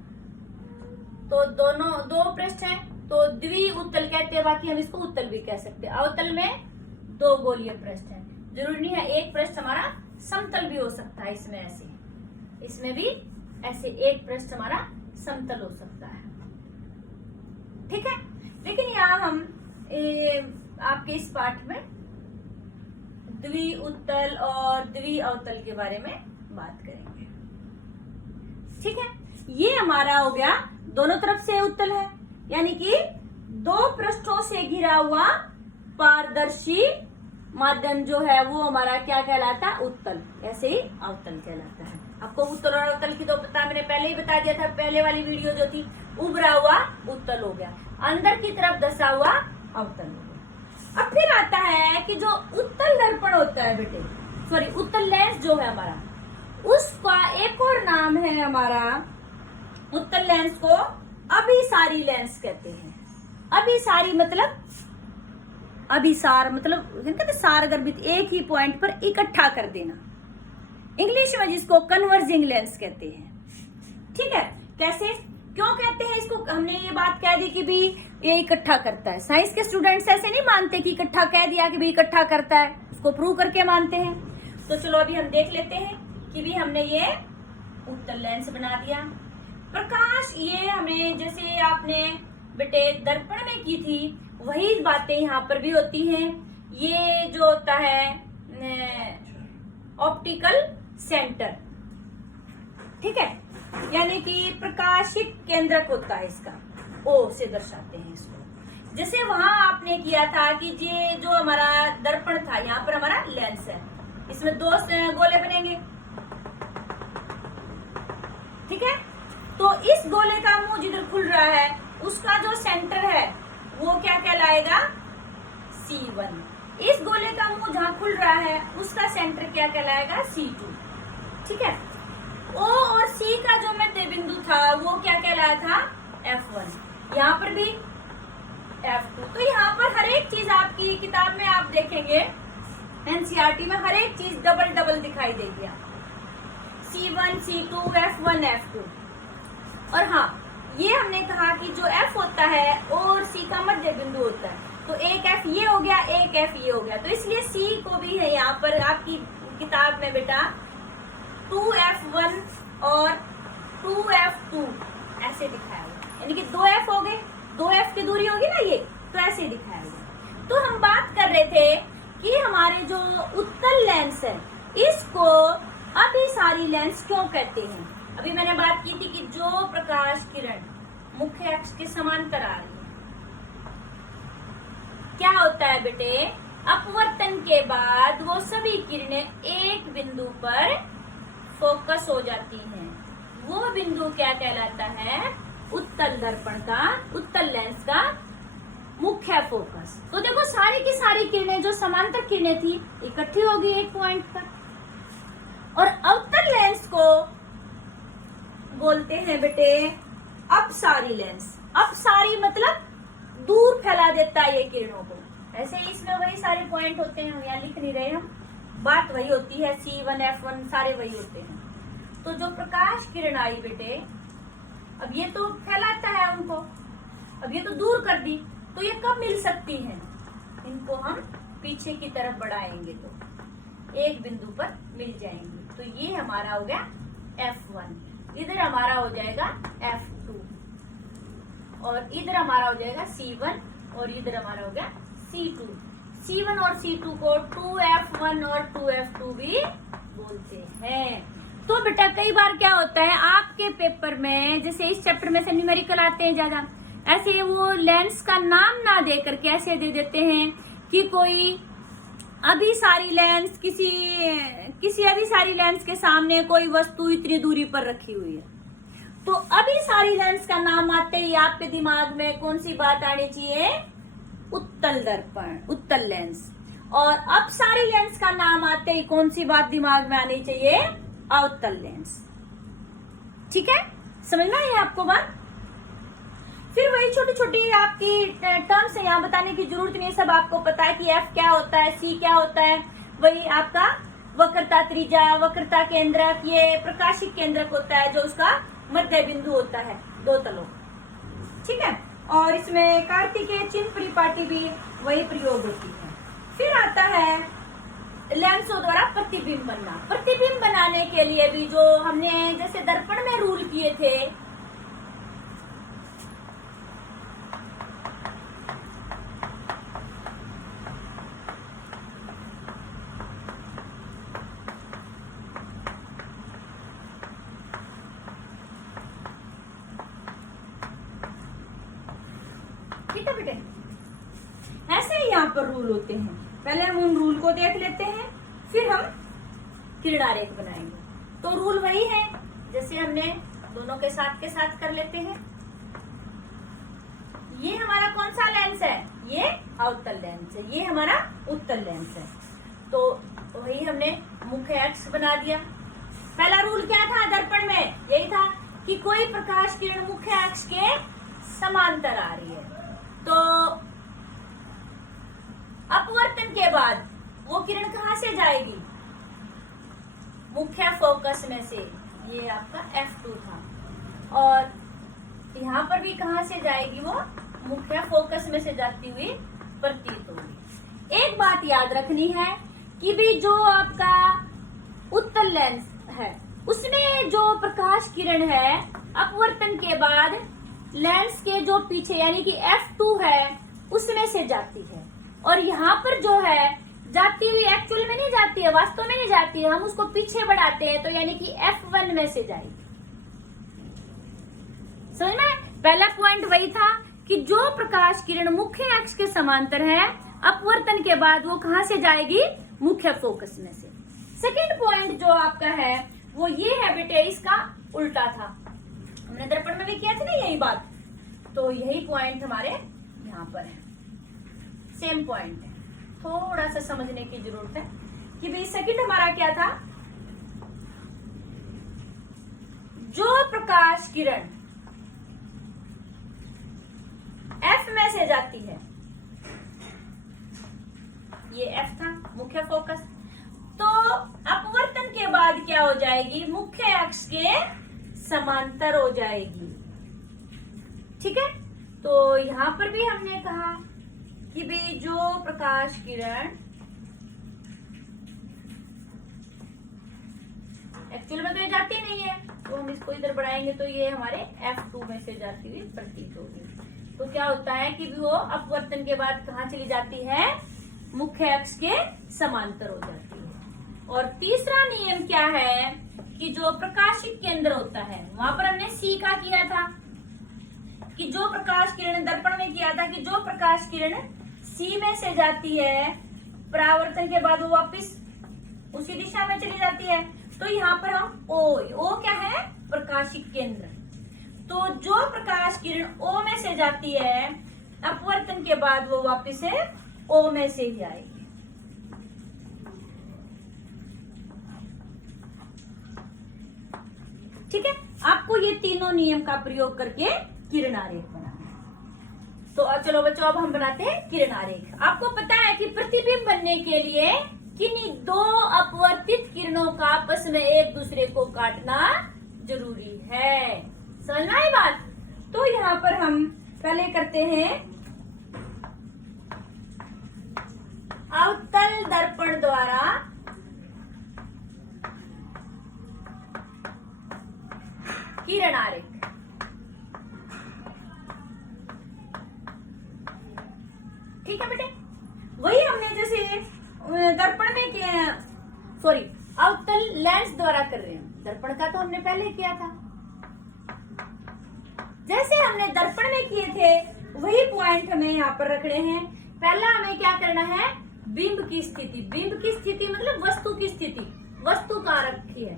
तो दोनों 2 पृष्ठ हैं तो द्वि उत्तल कहते हैं, बाकी हम इसको उत्तल भी कह सकते हैं। अवतल में 2 गोलीय पृष्ठ हैं, जरूरी नहीं है एक पृष्ठ हमारा समतल भी हो सकता है। इसमें ऐसे, इसमें भी ऐसे एक पृष्ठ हमारा समतल हो सकता है। ठीक है। लेकिन यहाँ हम आपके इस पाठ में द्वि उत्तल और द्वि अवतल के बारे में बात करेंगे। ठीक है, ये हमारा हो गया दोनों तरफ से उत्तल है, यानी कि दो पृष्ठों से घिरा हुआ पारदर्शी माध्यम जो है वो हमारा क्या कहलाता है? उत्तल। ऐसे ही अवतल कहलाता है। आपको उत्तल और अवतल की तो पता, मैंने पहले ही बता दिया था, पहले वाली वीडियो जो थी। उभरा हुआ उत्तल हो गया, अंदर की तरफ धसा हुआ अवतल हो गया। अब फिर आता है कि जो उत्तल दर्पण होता है बेटे, सॉरी उत्तल लेंस जो है हमारा, उसका एक और नाम है हमारा, उत्तल लेंस को अभिसारी लेंस कहते हैं। अभिसारी मतलब, अभिसार मतलब कहते सार गर्भित, एक ही पॉइंट पर इकट्ठा कर देना। इंग्लिश में जिसको कन्वर्जिंग लेंस कहते हैं। ठीक है, कैसे क्यों कहते हैं इसको? हमने ये बात कह दी कि भी ये इकट्ठा करता है। साइंस के स्टूडेंट्स ऐसे नहीं मानते कि इकट्ठा कह दिया कि भी इकट्ठा करता है, उसको प्रूव करके मानते हैं। तो चलो अभी हम देख लेते हैं कि भी हमने ये उत्तल लेंस बना दिया। प्रकाश, ये हमें जैसे आपने बेटे दर्पण में की थी वही बातें यहाँ पर भी होती हैं। ये जो होता है ऑप्टिकल सेंटर, ठीक है, यानी कि प्रकाशिक केंद्रक होता है इसका, ओ से दर्शाते हैं इसको। जैसे वहां आपने किया था कि ये जो हमारा दर्पण था, यहाँ पर हमारा लेंस है, इसमें दो गोले बनेंगे। ठीक है, तो इस गोले का मुंह जिधर खुल रहा है उसका जो सेंटर है वो क्या कहलाएगा? C1। इस गोले का मुंह जहां खुल रहा है उसका सेंटर क्या कहलाएगा? C2। ठीक है, O और C का जो मध्य बिंदु था वो क्या कहलाया था? F1। यहाँ पर भी F2। तो यहाँ पर हर एक चीज आपकी किताब में आप देखेंगे, NCERT में हर एक चीज डबल डबल दिखाई देगी आपको। C1, C2, F1, F2। और हाँ, ये हमने कहा कि जो F होता है और C का मध्य बिंदु होता है, तो एक F ये हो गया, एक F ये हो गया, तो इसलिए C को भी है यहाँ पर आपकी किताब में बेटा 2F1 और 2F2 ऐसे दिखाया हुआ, यानी कि 2F हो गए, 2F की दूरी होगी ना ये, तो ऐसे दिखाया हुआ। तो हम बात कर रहे थे कि हमारे जो उत्तल लेंस है इसको अभिसारी लेंस क्यों कहते हैं। अभी मैंने बात की थी कि जो प्रकाश किरण मुख्य अक्ष के समांतर आ रही है, क्या होता है बेटे? अपवर्तन के बाद वो सभी किरणें एक बिंदु पर फोकस हो जाती हैं। वो बिंदु क्या कहलाता है? उत्तल दर्पण का, उत्तल लेंस का मुख्य फोकस। तो देखो सारी की सारी किरणें जो समांतर किरणें थी इकट्ठी होगी एक पॉइंट पर। और अवतल लेंस को बोलते हैं बेटे अपसारी लेंस। अपसारी मतलब दूर फैला देता है ये किरणों को। ऐसे ही इसमें वही सारे पॉइंट होते हैं, यहाँ लिख नहीं रहे हम, बात वही होती है, C1, F1 सारे वही होते हैं। तो जो प्रकाश किरण आई बेटे, अब ये तो फैलाता है उनको, अब ये तो दूर कर दी, तो ये कब मिल सकती हैं? इनको हम पीछे की तरफ बढ़ाएंगे तो एक बिंदु पर मिल जाएंगे। तो ये हमारा हो गया F1, इधर हमारा हो जाएगा F2 और इधर हमारा हो जाएगा C1 और इधर हमारा हो गया C2। C1 और C2 को 2F1 और 2F2 भी बोलते हैं। तो बेटा कई बार क्या होता है आपके पेपर में, जैसे इस चैप्टर में से न्यूमेरिकल आते हैं ज्यादा, ऐसे वो लेंस का नाम ना दे करके ऐसे दे देते हैं कि कोई अभिसारी लेंस, किसी अभिसारी लेंस के सामने कोई वस्तु इतनी दूरी पर रखी हुई है। तो अभिसारी लेंस का नाम आते ही आपके दिमाग में कौन सी बात आनी चाहिए? उत्तल दर्पण, उत्तल लेंस। और अपसारी लेंस का नाम आते ही कौन सी बात दिमाग में आनी चाहिए? अवतल लेंस। ठीक है, समझ में आई आपको बात? फिर वही छोटी छोटी आपकी टर्म्स है, यहाँ बताने की जरूरत नहीं है, सब आपको पता है कि F क्या होता है, C क्या होता है। वही आपका वक्रता त्रिज्या, वक्रता केंद्रक, ये प्रकाशिक केंद्रक होता है जो उसका मध्य बिंदु होता है दो तलों। ठीक है, और इसमें कार्तिकेय चिन्ह परिपाटी भी वही प्रयोग होती है। फिर आता है लेंसों द्वारा प्रतिबिंब बनना। प्रतिबिंब बनाने के लिए भी जो हमने जैसे दर्पण में रूल किए थे, रूल होते हैं, पहले हम उन रूल को देख लेते हैं, फिर हम किरण आरेख बनाएंगे। तो रूल वही है जैसे हमने दोनों के साथ कर लेते हैं। ये हमारा कौन सा लेंस है? ये अवतल लेंस है, ये हमारा उत्तल लेंस है। तो वही हमने मुख्य अक्ष बना दिया। पहला रूल क्या था दर्पण में? यही था कि कोई प्रकाश किरण मुख्य अक्ष के समांतर आ रही है, तो अपवर्तन के बाद वो किरण कहां से जाएगी? मुख्य फोकस में से। ये आपका F2 था, और यहाँ पर भी कहां से जाएगी? वो मुख्य फोकस में से जाती हुई प्रतीत होगी। एक बात याद रखनी है कि भी जो आपका उत्तल लेंस है उसमें जो प्रकाश किरण है अपवर्तन के बाद लेंस के जो पीछे यानी कि F2 है उसमें से जाती है, और यहाँ पर जो है जाती हुई एक्चुअल में नहीं जाती है, वास्तव में नहीं जाती है, हम उसको पीछे बढ़ाते हैं तो यानी कि F1 में से जाएगी। समझ में? पहला पॉइंट वही था कि जो प्रकाश किरण मुख्य अक्ष के समांतर है अपवर्तन के बाद वो कहां से जाएगी? मुख्य फोकस में से। सेकंड पॉइंट जो आपका है वो ये है बेटे, इसका उल्टा था। हमने दर्पण में भी किया था ना यही बात, तो यही पॉइंट हमारे यहाँ पर है, सेम पॉइंट है। थोड़ा सा समझने की जरूरत है कि भाई सेकंड हमारा क्या था? जो प्रकाश किरण F में से जाती है, ये F था मुख्य फोकस, तो अपवर्तन के बाद क्या हो जाएगी? मुख्य अक्ष के समांतर हो जाएगी। ठीक है, तो यहां पर भी हमने कहा कि भाई जो प्रकाश किरण एक्चुअल में तो ये जाती नहीं है, तो हम इसको इधर बढ़ाएंगे तो ये हमारे F2 में से जाती हुई प्रतीत होगी। तो क्या होता है कि वो अपवर्तन के बाद कहाँ चली जाती है? मुख्य अक्ष के समांतर हो जाती है। और तीसरा नियम क्या है कि जो प्रकाशिक केंद्र होता है, वहां पर हमने C का किया था कि जो प्रकाश किरण दर्पण में किया था कि जो प्रकाश किरण C में से जाती है परावर्तन के बाद वो वापस उसी दिशा में चली जाती है, तो यहाँ पर हम O क्या है? प्रकाशिक केंद्र। तो जो प्रकाश किरण O में से जाती है अपवर्तन के बाद वो वापस से O में से ही आएगी। ठीक है, आपको ये तीनों नियम का प्रयोग करके किरण आरेख बनाना है। तो चलो बच्चों अब हम बनाते हैं किरण आरेख। आपको पता है कि प्रतिबिंब बनने के लिए किन्हीं दो अपवर्तित किरणों का आपस में एक दूसरे को काटना जरूरी है। समझना है बात? तो यहाँ पर हम पहले करते हैं अवतल दर्पण द्वारा किरण आरेख। ठीक है बेटे, वही हमने जैसे दर्पण में किया, सॉरी अवतल लेंस द्वारा कर रहे हैं। दर्पण का तो हमने पहले किया था। जैसे हमने दर्पण में किए थे वही पॉइंट हमें यहाँ पर रखने हैं। पहला हमें क्या करना है? बिंब की स्थिति। बिंब की स्थिति मतलब वस्तु की स्थिति, वस्तु कहाँ रखी है?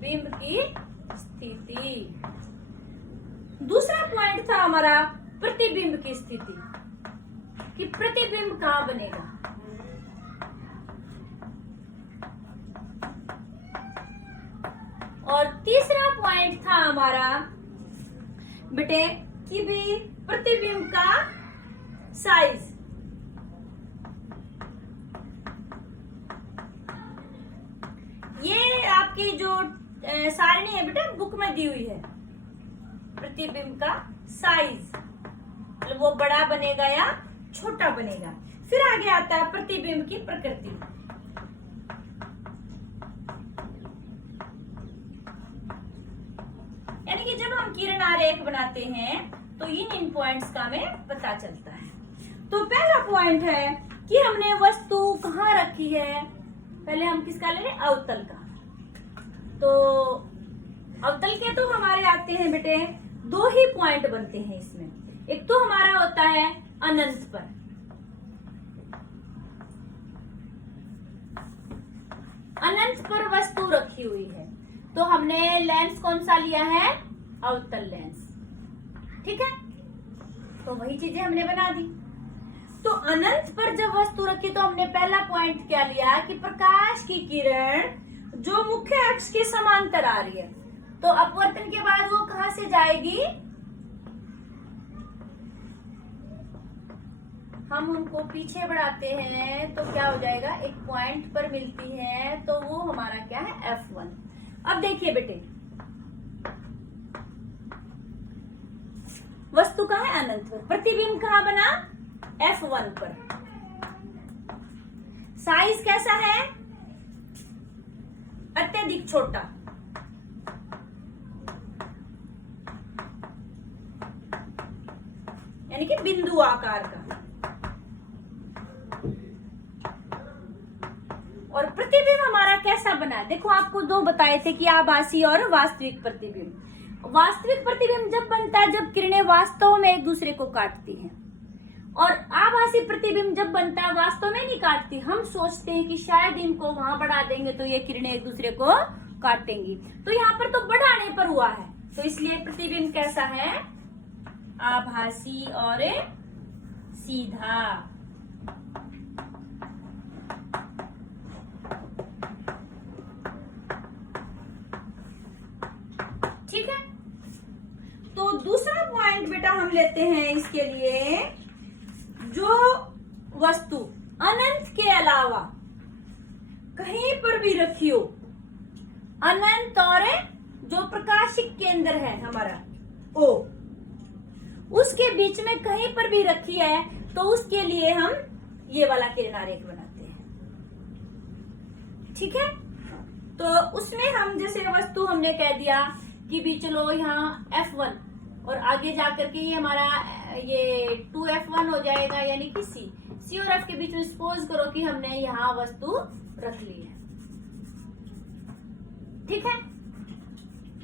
बिंब की स्थिति। दूसरा पॉइंट था हमारा प्रतिबिंब की स्थिति, कि प्रतिबिंब कहाँ बनेगा। और तीसरा पॉइंट था हमारा बेटे कि भी प्रतिबिंब का साइज। ये आपकी जो सारणी है बेटा बुक में दी हुई है, प्रतिबिंब का साइज मतलब वो बड़ा बनेगा या छोटा बनेगा। फिर आगे आता है प्रतिबिंब की प्रकृति। यानी कि जब हम किरण आरेख बनाते हैं तो इन पॉइंट्स का हमें पता चलता है। तो पहला पॉइंट है कि हमने वस्तु कहाँ रखी है। पहले हम किसका ले लें? अवतल का। तो अवतल के तो हमारे आते हैं बेटे दो ही पॉइंट बनते हैं इसमें। एक तो हमारा होता है अनंत पर। अनंत पर वस्तु रखी हुई है तो हमने लेंस कौन सा लिया है? अवतल लेंस। ठीक है, तो वही चीजें हमने बना दी। तो अनंत पर जब वस्तु रखी तो हमने पहला पॉइंट क्या लिया कि प्रकाश की किरण जो मुख्य अक्ष के समांतर आ रही है, तो अपवर्तन के बाद वो कहां से जाएगी? हम उनको पीछे बढ़ाते हैं तो क्या हो जाएगा? एक पॉइंट पर मिलती है तो वो हमारा क्या है? F1। अब देखिए बेटे, वस्तु कहाँ है? अनंत पर। प्रतिबिंब कहाँ बना? F1 पर। साइज कैसा है? अत्यधिक छोटा। यानी कि बिंदु आकार का। और प्रतिबिंब हमारा कैसा बना? देखो, आपको दो बताए थे कि आभासी और वास्तविक प्रतिबिंब। वास्तविक प्रतिबिंब जब बनता है जब किरणें वास्तव में एक दूसरे को काटती हैं, और आभासी प्रतिबिंब जब बनता है वास्तव में नहीं काटती। हम सोचते हैं कि शायद इनको वहां बढ़ा देंगे तो ये किरणें एक दूसरे को काटेंगी, तो यहाँ पर तो बढ़ाने पर हुआ है, तो इसलिए प्रतिबिंब कैसा है? आभासी और सीधा। ठीक है, तो दूसरा पॉइंट बेटा हम लेते हैं इसके लिए, जो वस्तु अनंत के अलावा कहीं पर भी रखी हो, अनंत और जो प्रकाशिक केंद्र है हमारा O, उसके बीच में कहीं पर भी रखी है तो उसके लिए हम ये वाला किरणारेख बनाते हैं। ठीक है, तो उसमें हम जैसे वस्तु हमने कह दिया कि भी चलो यहाँ F1 और आगे जाकर के ये हमारा ये 2F1 हो जाएगा, यानी कि C और F के बीच में सपोज करो कि हमने यहाँ वस्तु रख ली है। ठीक है,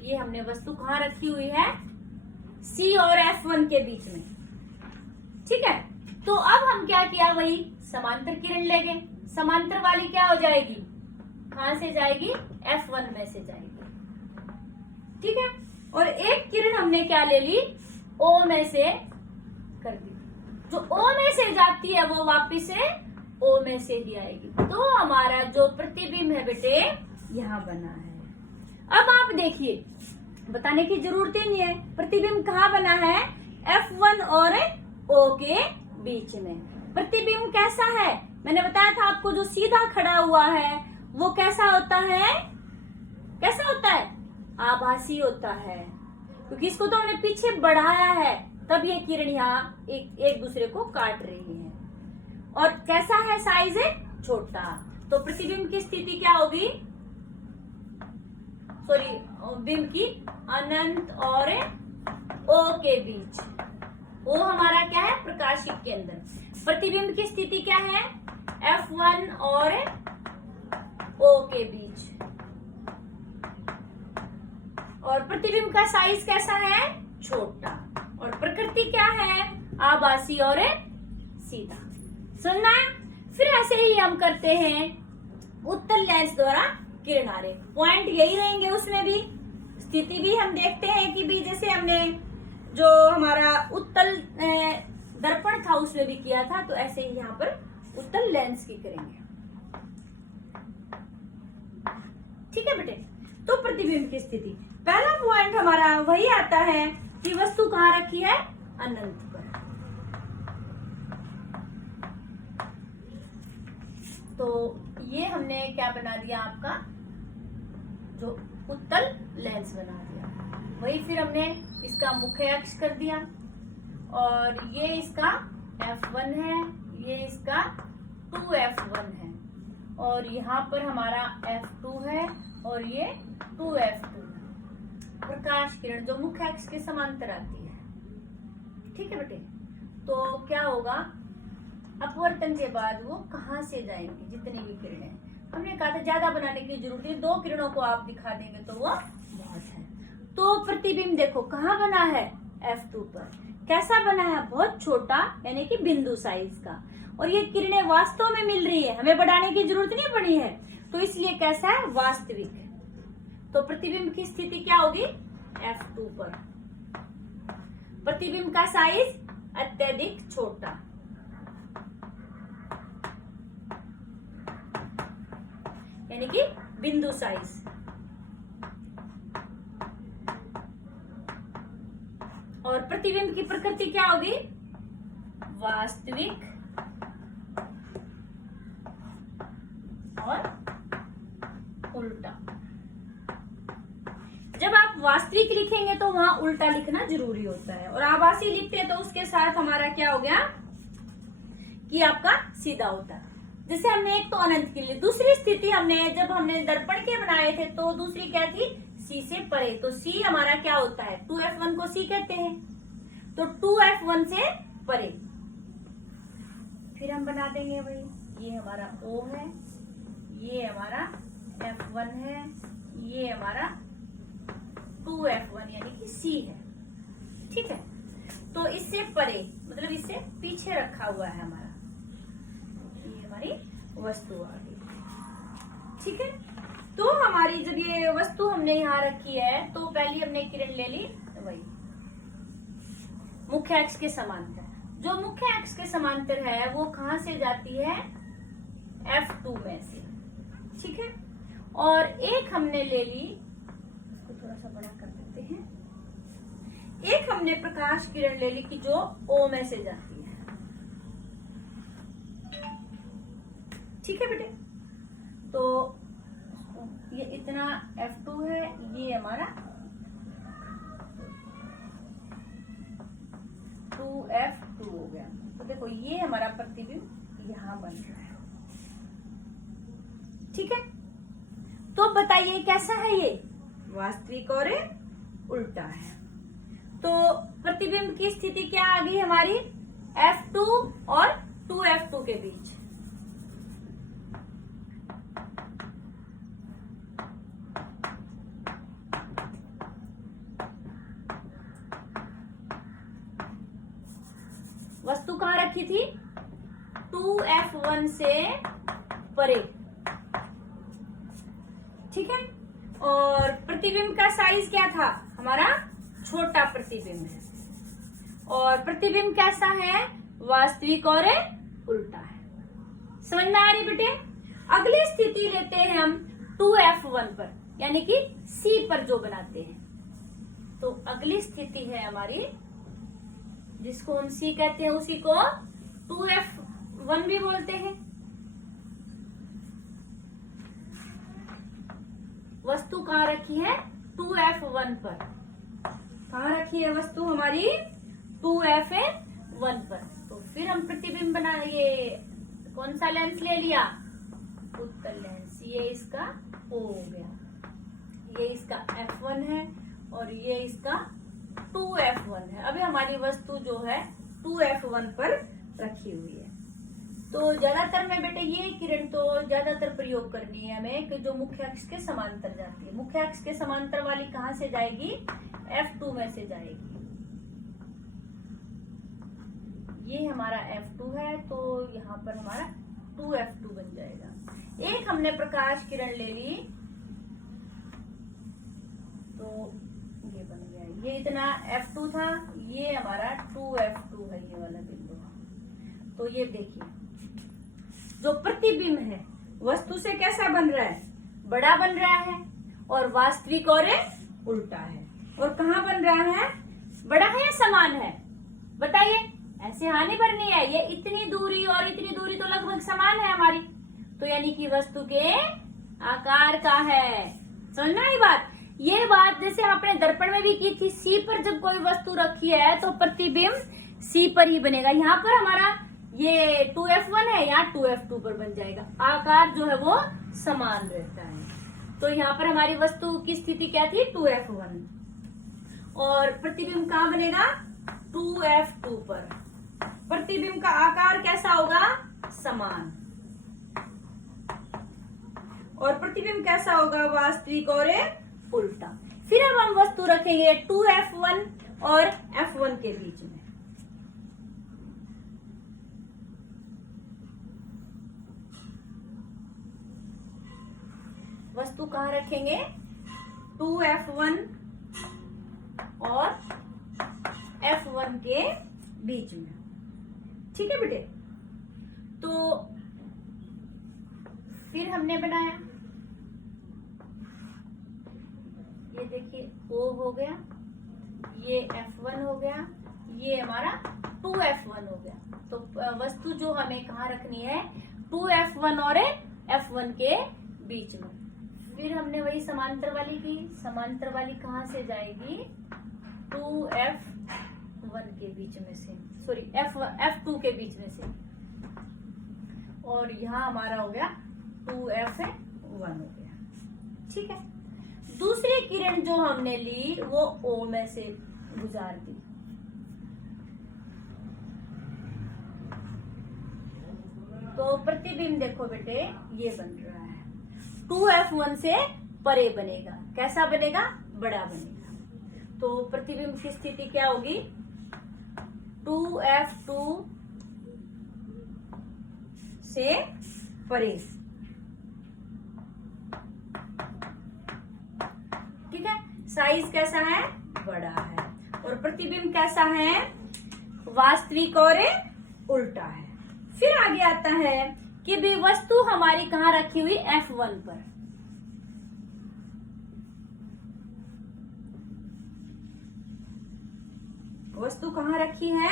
ये हमने वस्तु कहाँ रखी हुई है? C और F1 के बीच में। ठीक है, तो अब हम क्या किया? वही समांतर किरण ले गए। समांतर वाली क्या हो जाएगी? कहां से जाएगी? F1 में से जाएगी। ठीक है, और एक किरण हमने क्या ले ली? O में से कर दी। जो O में से जाती है वो वापिस से O में से ही आएगी। तो हमारा जो प्रतिबिंब है बेटे यहाँ बना है। अब आप देखिए, बताने की जरूरत ही नहीं है, प्रतिबिंब कहाँ बना है? F1 और O के बीच में। प्रतिबिंब कैसा है? मैंने बताया था आपको, जो सीधा खड़ा हुआ है वो कैसा होता है? कैसा होता है? आभासी होता है, क्योंकि इसको तो हमने पीछे बढ़ाया है, तब ये किरण यहाँ एक दूसरे को काट रही है। और कैसा है? साइज है छोटा। तो प्रतिबिंब की स्थिति क्या होगी? सॉरी, बिंब की अनंत और O के बीच। O हमारा क्या है? प्रकाशिक केंद्र। प्रतिबिंब की स्थिति क्या है? F1 और O के बीच। और प्रतिबिंब का साइज कैसा है? छोटा। और प्रकृति क्या है? आभासी और सीधा। सुनना है? फिर ऐसे ही हम करते हैं उत्तल लेंस द्वारा किरणारेख। पॉइंट यही रहेंगे, उसमें भी स्थिति भी हम देखते हैं कि भी जैसे हमने जो हमारा उत्तल दर्पण था उसमें भी किया था, तो ऐसे ही यहाँ पर उत्तल लेंस की करेंगे। ठीक है बेटे, तो प्रतिबिंब की स्थिति पहला पॉइंट हमारा वही आता है कि वस्तु कहाँ रखी है? अनंत पर। तो ये हमने क्या बना दिया? आपका जो उत्तल लेंस बना दिया। वही फिर हमने इसका मुख्य अक्ष कर दिया, और ये इसका F1 है, ये इसका 2F1 है, और यहाँ पर हमारा F2 है, और ये 2F2 है। प्रकाश किरण जो मुख्य अक्ष के समांतर आती है। ठीक है बेटे, तो क्या होगा? अपवर्तन के बाद वो कहाँ से जाएंगी? जितनी भी किरणें, हमने कहा था ज्यादा बनाने की जरूरत है, 2 किरणों को आप दिखा देंगे तो वो बहुत है। तो प्रतिबिंब देखो कहाँ बना है? F2 पर। कैसा बना है, बहुत छोटा यानी कि बिंदु साइज का। और ये किरणें वास्तव में मिल रही है, हमें बढ़ाने की जरूरत नहीं पड़ी है, तो इसलिए कैसा है, वास्तविक। तो प्रतिबिंब की स्थिति क्या होगी, F2 पर। प्रतिबिंब का साइज अत्यधिक छोटा, यानी कि बिंदु साइज। और प्रतिबिंब की प्रकृति क्या होगी, वास्तविक और उल्टा। जब आप वास्तविक लिखेंगे तो वहां उल्टा लिखना जरूरी होता है, और आभासी लिखते हैं तो उसके साथ हमारा क्या हो गया कि आपका सीधा होता है। जैसे हमने एक तो अनंत के लिए, दूसरी स्थिति हमने जब हमने दर्पण के बनाए थे तो दूसरी क्या थी, C से परे। तो C हमारा क्या होता है, 2F1 को C कहते हैं, तो 2F1 से परे। फिर हम बना देंगे भाई, ये हमारा O है, ये हमारा F1 है, ये हमारा 2F1 यानी कि C है, ठीक है। तो इससे परे मतलब इससे पीछे रखा हुआ है हमारा, ये हमारी वस्तु आ गई, ठीक है। तो हमारी जब ये वस्तु हमने यहाँ रखी है तो पहली हमने किरण ले ली वही मुख्य अक्ष के समांतर। जो मुख्य अक्ष के समांतर है वो कहां से जाती है, F2 में से, ठीक है। और एक हमने ले ली, इसको थोड़ा सा बड़ा कर देते हैं, एक हमने प्रकाश किरण ले ली कि जो O में से जाती है, ठीक है बेटे। तो ये इतना F2 है, ये हमारा 2F2 हो गया। तो देखो ये हमारा प्रतिबिंब यहां बन रहा है, ठीक है। तो बताइए कैसा है ये, वास्तविक और उल्टा है। तो प्रतिबिंब की स्थिति क्या आ गई हमारी, F2 और 2F2 के बीच। वस्तु कहां रखी थी, 2F1 से परे, ठीक है। और प्रतिबिंब का साइज क्या था हमारा, छोटा प्रतिबिंब है। और प्रतिबिंब कैसा है, वास्तविक और उल्टा है। समझ में आ रही बेटे। अगली स्थिति लेते हैं हम 2F1 पर, यानी कि C पर जो बनाते हैं। तो अगली स्थिति है हमारी, जिसको हम C कहते हैं उसी को 2F1 भी बोलते हैं। वस्तु कहाँ रखी है, 2F1 पर। कहाँ रखी है वस्तु हमारी, 2F1 पर। तो फिर हम प्रतिबिंब बनाएंगे, कौन सा लेंस ले लिया, उत्तल लेंस। ये इसका O हो गया, ये इसका F1 है और ये इसका 2F1 है। अभी हमारी वस्तु जो है 2F1 पर रखी हुई है। तो ज्यादातर में बेटे ये किरण तो ज्यादातर प्रयोग करनी है हमें कि जो मुख्य अक्ष के समांतर जाती है। मुख्य अक्ष के समांतर वाली कहां से जाएगी, F2 में से जाएगी। ये हमारा F2 है, तो यहाँ पर हमारा 2F2 बन जाएगा। एक हमने प्रकाश किरण ले ली, तो ये बन गया। ये इतना F2 था, ये हमारा 2F2 है, ये वाला बिंदु। तो ये देखिए जो प्रतिबिंब है वस्तु से कैसा बन रहा है, बड़ा बन रहा है, और वास्तविक और उल्टा है। और कहाँ बन रहा है, बड़ा है या समान है, बताइए। ऐसे हानि भरनी है, ये इतनी दूरी और इतनी दूरी तो लगभग समान है हमारी, तो यानी कि वस्तु के आकार का है। समझना ये बात। ये बात जैसे आपने दर्पण में भी की थी, C पर जब कोई वस्तु रखी है तो प्रतिबिंब C पर ही बनेगा। यहाँ पर हमारा ये 2F1 है, यहाँ 2F2 पर बन जाएगा। आकार जो है वो समान रहता है। तो यहाँ पर हमारी वस्तु की स्थिति क्या थी, 2F1, और प्रतिबिंब कहाँ बनेगा, 2F2 पर। प्रतिबिंब का आकार कैसा होगा, समान, और प्रतिबिंब कैसा होगा, वास्तविक और उल्टा। फिर अब हम वस्तु रखेंगे 2F1 और F1 के बीच में। वस्तु कहाँ रखेंगे? 2F1 और F1 के बीच में। ठीक है बेटे, तो फिर हमने बनाया, ये देखिए O हो गया, ये F1 हो गया, ये हमारा 2F1 हो गया। तो वस्तु जो हमें कहाँ रखनी है? 2F1 और F1 के बीच में। फिर हमने वही समांतर वाली की, समांतर वाली कहाँ से जाएगी? 2F1 के बीच में से, सॉरी F2 के बीच में से, और यहाँ हमारा हो गया 2F1 हो गया। ठीक है, दूसरी किरण जो हमने ली वो O में से गुजार दी। तो प्रतिबिंब देखो बेटे ये बन रहा है, 2F1 से परे बनेगा। कैसा बनेगा? बड़ा बनेगा। तो प्रतिबिंब की स्थिति क्या होगी? 2F2 से परे। ठीक है, साइज कैसा है? बड़ा है। और प्रतिबिंब कैसा है? वास्तविक और उल्टा है। फिर आगे आता है कि भी वस्तु हमारी कहाँ रखी हुई? F1 पर। वस्तु कहाँ रखी है?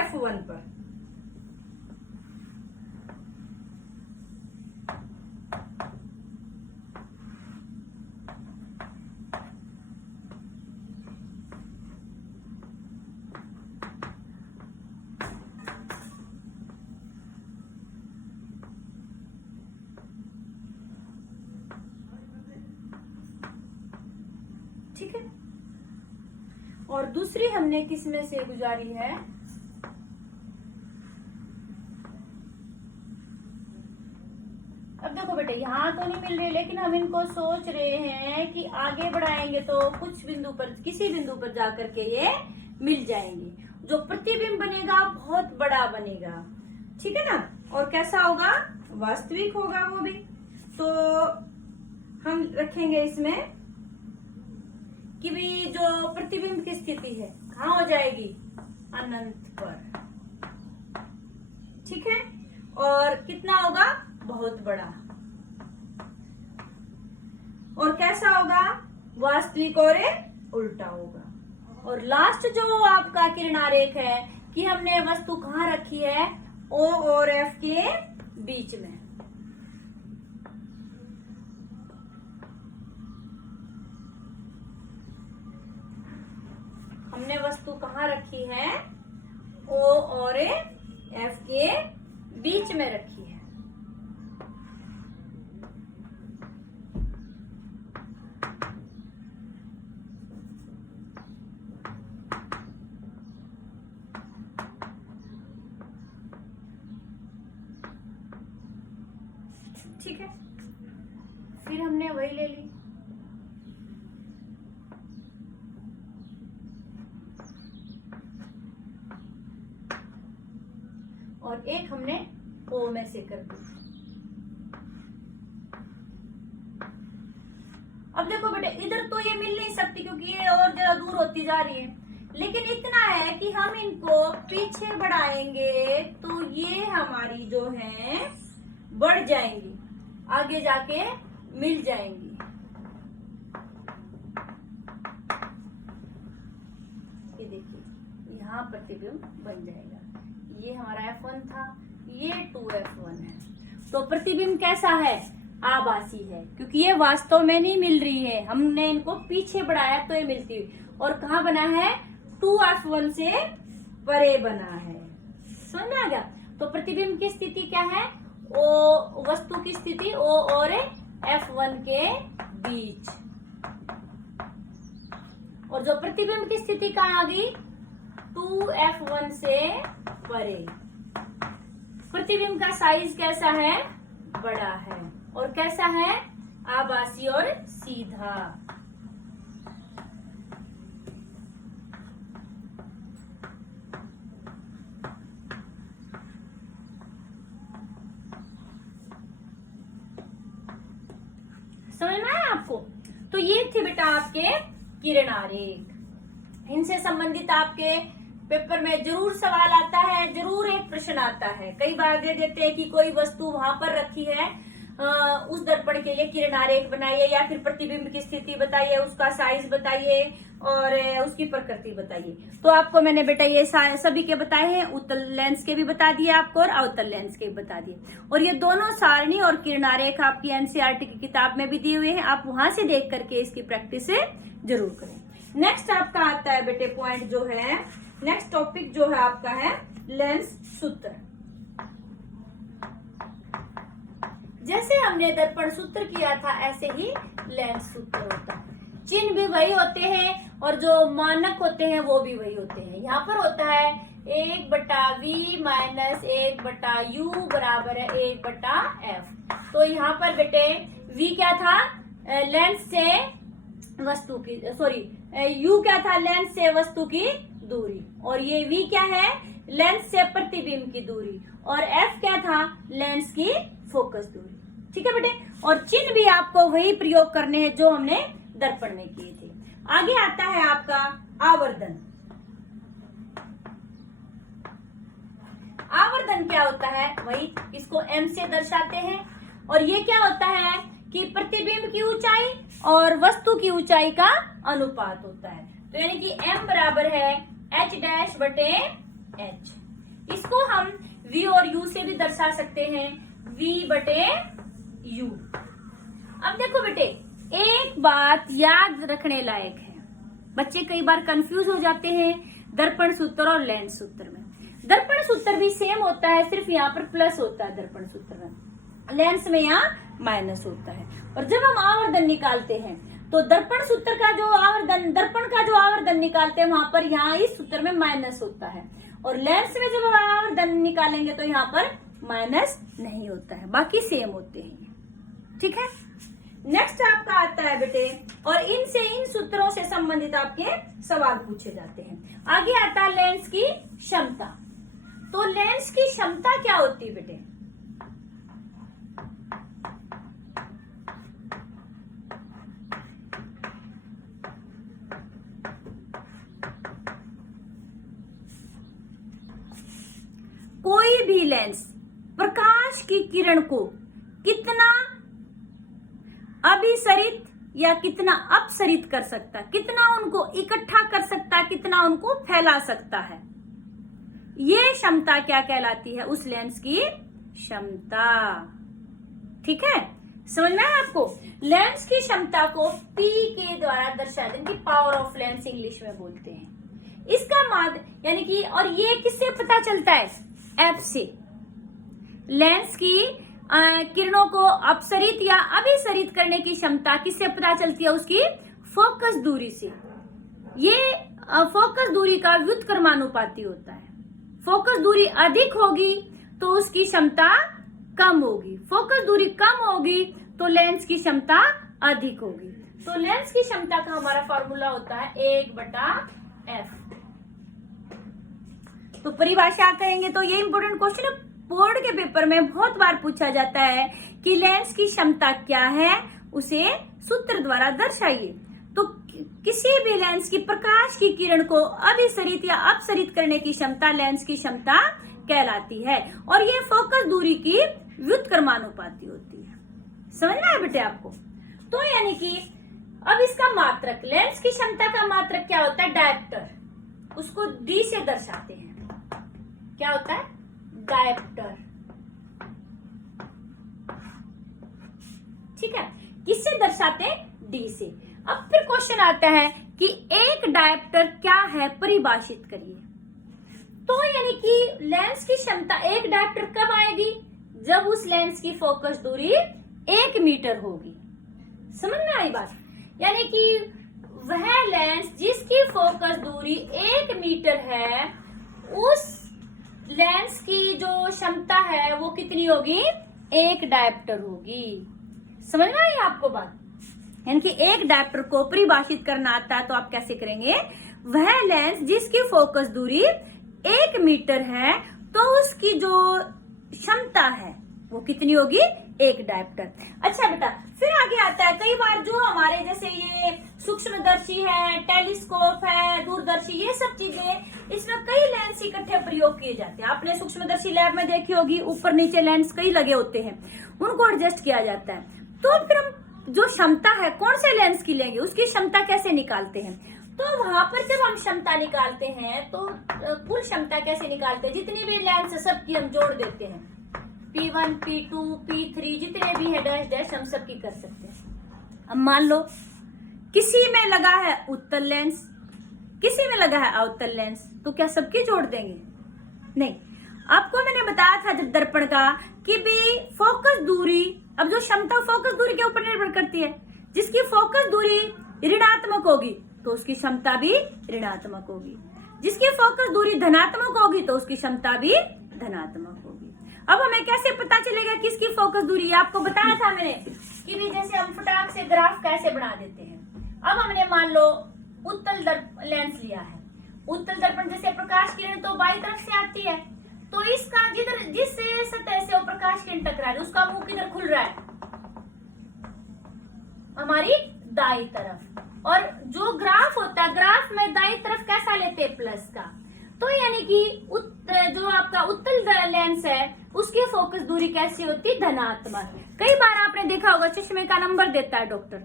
F1 पर। ठीक है, और दूसरी हमने किस में से गुजारी है? अब देखो बेटे यहाँ तो नहीं मिल रही, लेकिन हम इनको सोच रहे हैं कि आगे बढ़ाएंगे तो कुछ बिंदु पर, किसी बिंदु पर जाकर के ये मिल जाएंगे। जो प्रतिबिंब बनेगा बहुत बड़ा बनेगा। ठीक है ना, और कैसा होगा? वास्तविक होगा वो भी। तो हम रखेंगे इसमें कि भी जो प्रतिबिंब की स्थिति है कहाँ हो जाएगी? अनंत पर। ठीक है, और कितना होगा? बहुत बड़ा। और कैसा होगा? वास्तविक और उल्टा होगा। और लास्ट जो आपका किरण आरेख है कि हमने वस्तु कहाँ रखी है? O और F के बीच में। हमने वस्तु कहाँ रखी है? O और F के बीच में रखी है। ठीक है, फिर हमने वही ले ली। और एक हमने O में से कर दी। अब देखो बेटे इधर तो ये मिल नहीं सकती क्योंकि ये और जरा दूर होती जा रही है, लेकिन इतना है कि हम इनको पीछे बढ़ाएंगे तो ये हमारी जो है बढ़ जाएंगी, आगे जाके मिल जाएंगी। ये देखिए यहाँ प्रतिबिंब बन जाएगा। ये हमारा F1 था, ये 2F1 है। तो प्रतिबिंब कैसा है? आभासी है, क्योंकि ये वास्तव में नहीं मिल रही है, हमने इनको पीछे बढ़ाया तो ये मिलती हुई। और कहाँ बना है? 2F1 से परे बना है। समझ में आ गया? तो प्रतिबिंब की स्थिति क्या है? O, वस्तु की स्थिति O और F1 के बीच। और जो प्रतिबिंब की स्थिति कहाँ आ गई? 2F1 से परे। प्रतिबिंब का साइज कैसा है? बड़ा है। और कैसा है? आभासी और सीधा। समझ में आया आपको? तो ये थे बेटा आपके किरण आरेख। इनसे संबंधित आपके पेपर में जरूर सवाल आता है, जरूर एक प्रश्न आता है। कई बार दे देते हैं कि कोई वस्तु वहां पर रखी है, उस दर्पण के लिए किरण आरेख बनाइए या फिर प्रतिबिंब की स्थिति बताइए, उसका साइज बताइए और उसकी प्रकृति बताइए। तो आपको मैंने बेटा ये सभी के बताए हैं, उत्तल लेंस के भी बता दिए आपको और अवतल लेंस के भी बता दिए। और ये दोनों सारणी और किरण आरेख आपकी एनसीईआरटी की किताब में भी दिए हुए हैं, आप वहां से देख करके इसकी प्रैक्टिस जरूर करें। नेक्स्ट आपका आता है बेटे पॉइंट जो है, नेक्स्ट टॉपिक जो है आपका है लेंस सूत्र। जैसे हमने दर्पण सूत्र किया था ऐसे ही लेंस सूत्र होता है। चिन्ह भी वही होते हैं और जो मानक होते हैं वो भी वही होते हैं। यहाँ पर होता है 1/v माइनस 1/u बराबर है 1/f। तो यहाँ पर बेटे v क्या था, लेंस से वस्तु की, सॉरी u क्या था, लेंस से वस्तु की दूरी, और ये v क्या है, लेंस से प्रतिबिंब की दूरी, और f क्या था, लेंस की फोकस दूरी। ठीक है बेटे, और चिन्ह भी आपको वही प्रयोग करने हैं जो हमने दर्पण में किए थे। आगे आता है आपका आवर्धन। आवर्धन क्या होता है, वही इसको m से दर्शाते हैं, और ये क्या होता है कि प्रतिबिंब की ऊंचाई और वस्तु की ऊंचाई का अनुपात होता है। तो यानी कि m बराबर है h'/h। इसको हम v और u से भी दर्शा सकते हैं, v/u। अब देखो बेटे, एक बात याद रखने लायक है, बच्चे कई बार कंफ्यूज हो जाते हैं दर्पण सूत्र और लेंस सूत्र में। दर्पण सूत्र भी सेम होता है, सिर्फ यहाँ पर प्लस होता है दर्पण सूत्र में, लेंस में यहाँ माइनस होता है। और जब हम आवर्धन निकालते हैं तो दर्पण सूत्र का जो आवर्धन, दर्पण का जो आवर्धन निकालते हैं वहां पर यहाँ इस सूत्र में माइनस होता है, और लेंस में जब हम आवर्धन निकालेंगे तो यहाँ पर माइनस नहीं होता है, बाकी सेम होते हैं। ठीक है, नेक्स्ट आपका आता है बेटे, और इनसे इन सूत्रों से संबंधित आपके सवाल पूछे जाते हैं। आगे आता है लेंस की क्षमता। तो लेंस की क्षमता क्या होती है बेटे, कोई भी लेंस प्रकाश की किरण को कितना अभिसरित या कितना अपसरित कर सकता है, कितना उनको इकट्ठा कर सकता है, कितना उनको फैला सकता है, ये क्षमता क्या कहलाती है, उस लेंस की क्षमता। ठीक है, समझ में आया आपको? लेंस की क्षमता को P के द्वारा दर्शाते हैं, कि पावर ऑफ लेंस इंग्लिश में बोलते हैं। इसका माद यानी कि, और ये किससे पता चलता है, F से। लेंस की किरणों को अपसरित या अभिसरित करने की क्षमता किससे पता चलती है, उसकी फोकस दूरी से। ये फोकस दूरी का व्युत्क्रमानुपाती होता है। फोकस दूरी अधिक होगी तो उसकी क्षमता कम होगी, फोकस दूरी कम होगी तो लेंस की क्षमता अधिक होगी। तो लेंस की क्षमता का हमारा फॉर्मूला होता है 1/f। तो परिभाषा करेंगे तो ये इंपॉर्टेंट क्वेश्चन बोर्ड के पेपर में बहुत बार पूछा जाता है कि लेंस की क्षमता क्या है, उसे सूत्र द्वारा दर्शाइए। तो किसी भी लेंस की प्रकाश की किरण को अभिसरित या अपसरित करने की क्षमता लेंस की क्षमता कहलाती है, और ये फोकस दूरी की व्युत्क्रमानुपाती होती है। समझ में आया बेटे आपको? तो यानी कि अब इसका मात्रक, लेंस की क्षमता का मात्रक क्या होता है, डायप्टर, उसको D से दर्शाते हैं। क्या होता है, डायप्टर। ठीक है, किससे दर्शाते हैं, D से। अब फिर क्वेश्चन आता है कि एक डायप्टर क्या है, परिभाषित करिए। तो यानी कि लेंस की क्षमता, एक डायप्टर कब आएगी, जब उस लेंस की फोकस दूरी 1 मीटर होगी। समझ में आई बात? यानी कि वह लेंस जिसकी फोकस दूरी 1 मीटर है, उस लेंस की जो क्षमता है वो कितनी होगी, 1 डायप्टर होगी। समझ में आई आपको बात? यानी कि एक डायप्टर को परिभाषित करना आता है तो आप कैसे करेंगे, वह लेंस जिसकी फोकस दूरी 1 मीटर है तो उसकी जो क्षमता है वो कितनी होगी, एक डायप्टर। अच्छा बेटा, फिर आगे आता है कई बार जो हमारे जैसे ये सूक्ष्मदर्शी है, टेलीस्कोप है, दूरदर्शी, ये सब चीजें इसमें कई लेंस इकट्ठे प्रयोग किए जाते हैं। आपने सूक्ष्मदर्शी लैब में देखी होगी, ऊपर नीचे लेंस कई लगे होते हैं, उनको एडजस्ट किया जाता है। तो फिर हम जो क्षमता है कौन से लेंस की लेंगे, उसकी क्षमता कैसे निकालते हैं? तो वहां पर जब हम क्षमता निकालते हैं तो कुल क्षमता कैसे निकालते हैं, जितनी भी लेंस है सबकी हम जोड़ देते हैं, P1, P2, P3 जितने भी है डैश डैश हम सबकी कर सकते हैं। अब मान लो किसी में लगा है उत्तल लेंस, किसी में लगा है अवतल लेंस, तो क्या सबकी जोड़ देंगे? नहीं। आपको मैंने बताया था जब दर्पण का कि भी फोकस दूरी, अब जो क्षमता फोकस दूरी के ऊपर निर्भर करती है, जिसकी फोकस दूरी ऋणात्मक होगी तो उसकी क्षमता भी ऋणात्मक होगी, जिसकी फोकस दूरी धनात्मक होगी तो उसकी क्षमता भी धनात्मक होगी। अब हमें कैसे पता चलेगा किसकी फोकस दूरी? आपको बताया था मैंने कि भी जैसे हम फटाक से ग्राफ कैसे बना देते हैं। अब हमने मान लो उत्तल लेंस लिया है, उत्तल दर्पण जैसे प्रकाश किरण तो बाईं तरफ से आती है, तो इसका जिस सतह से वो प्रकाश किरण टकरा रही है उसका मुंह किधर खुल रहा है? हमारी दाईं तरफ। और जो ग्राफ होता है, ग्राफ में दाईं तरफ कैसा लेते हैं? प्लस का। तो यानी कि जो आपका उत्तल लेंस है उसकी फोकस दूरी कैसी होती है? धनात्मक। कई बार आपने देखा होगा चश्मे का नंबर देता है डॉक्टर,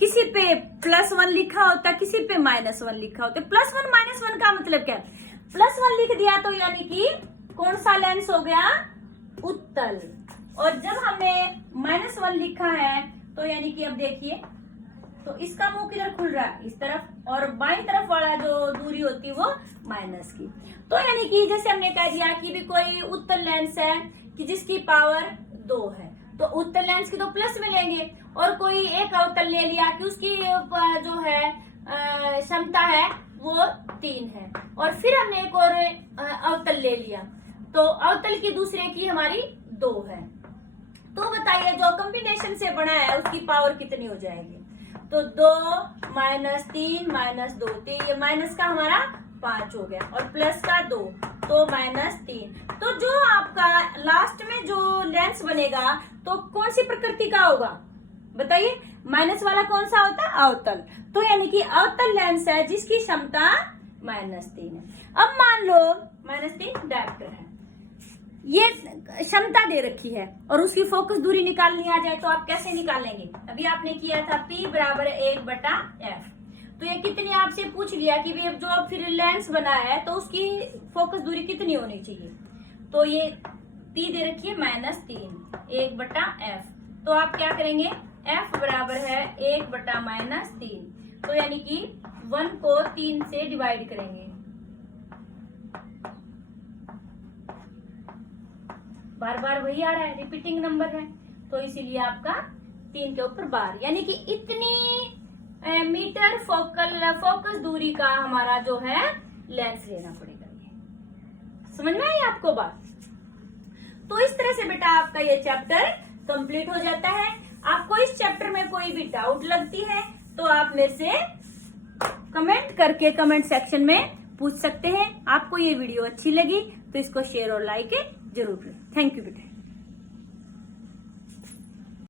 किसी पे +1 लिखा होता है, किसी पे -1 लिखा होता है। +1 -1 का मतलब क्या है? +1 लिख दिया तो यानी कि कौन सा लेंस हो गया? उत्तल। और जब हमने -1 लिखा है तो यानी कि अब देखिए तो इसका मुंह किधर खुल रहा है? इस तरफ, और बाईं तरफ वाला जो दूरी होती है वो माइनस की। तो यानी कि जैसे हमने कह दिया कि भी कोई उत्तल लेंस है कि जिसकी पावर 2 है, तो उत्तल लेंस की तो प्लस में लेंगे, और कोई एक अवतल ले लिया कि उसकी जो है क्षमता है वो 3 है, और फिर हमने एक और अवतल ले लिया तो अवतल की दूसरे की हमारी 2 है। तो बताइए जो कॉम्बिनेशन से बना है उसकी पावर कितनी हो जाएगी? तो 2 - 3 - 2, तो ये माइनस का हमारा 5 हो गया, और प्लस का 2 तो -3। तो जो आपका लास्ट में जो लेंस बनेगा तो कौन सी प्रकृति का होगा बताइए? माइनस वाला कौन सा होता है? अवतल। तो यानी कि अवतल लेंस है जिसकी क्षमता -3 है। अब मान लो -3 डायप्टर है, ये क्षमता दे रखी है और उसकी फोकस दूरी निकालनी आ जाए तो आप कैसे निकालेंगे? अभी आपने किया था P = 1/f। तो ये कितनी आपसे पूछ लिया कि भी जो फिर लेंस बना है तो उसकी फोकस दूरी कितनी होनी चाहिए? तो ये P दे रखी है -3, 1/f। तो आप क्या करेंगे? f बराबर है 1/-3, तो यानी कि 1 को 3 से डिवाइड करेंगे। बार बार वही आ रहा है, रिपीटिंग नंबर है, तो इसीलिए आपका 3 के ऊपर बार, यानी कि इतनी मीटर फोकस दूरी का हमारा जो है लेंस लेना पड़ेगा। ये समझ में आई आपको बात? तो इस तरह से बेटा आपका ये चैप्टर कंप्लीट हो जाता है। आपको इस चैप्टर में कोई भी डाउट लगती है तो आप मेरे से कमेंट करके कमेंट सेक्शन में पूछ सकते हैं। आपको ये वीडियो अच्छी लगी तो इसको शेयर और लाइक जरूर करें। थैंक यू बेटा।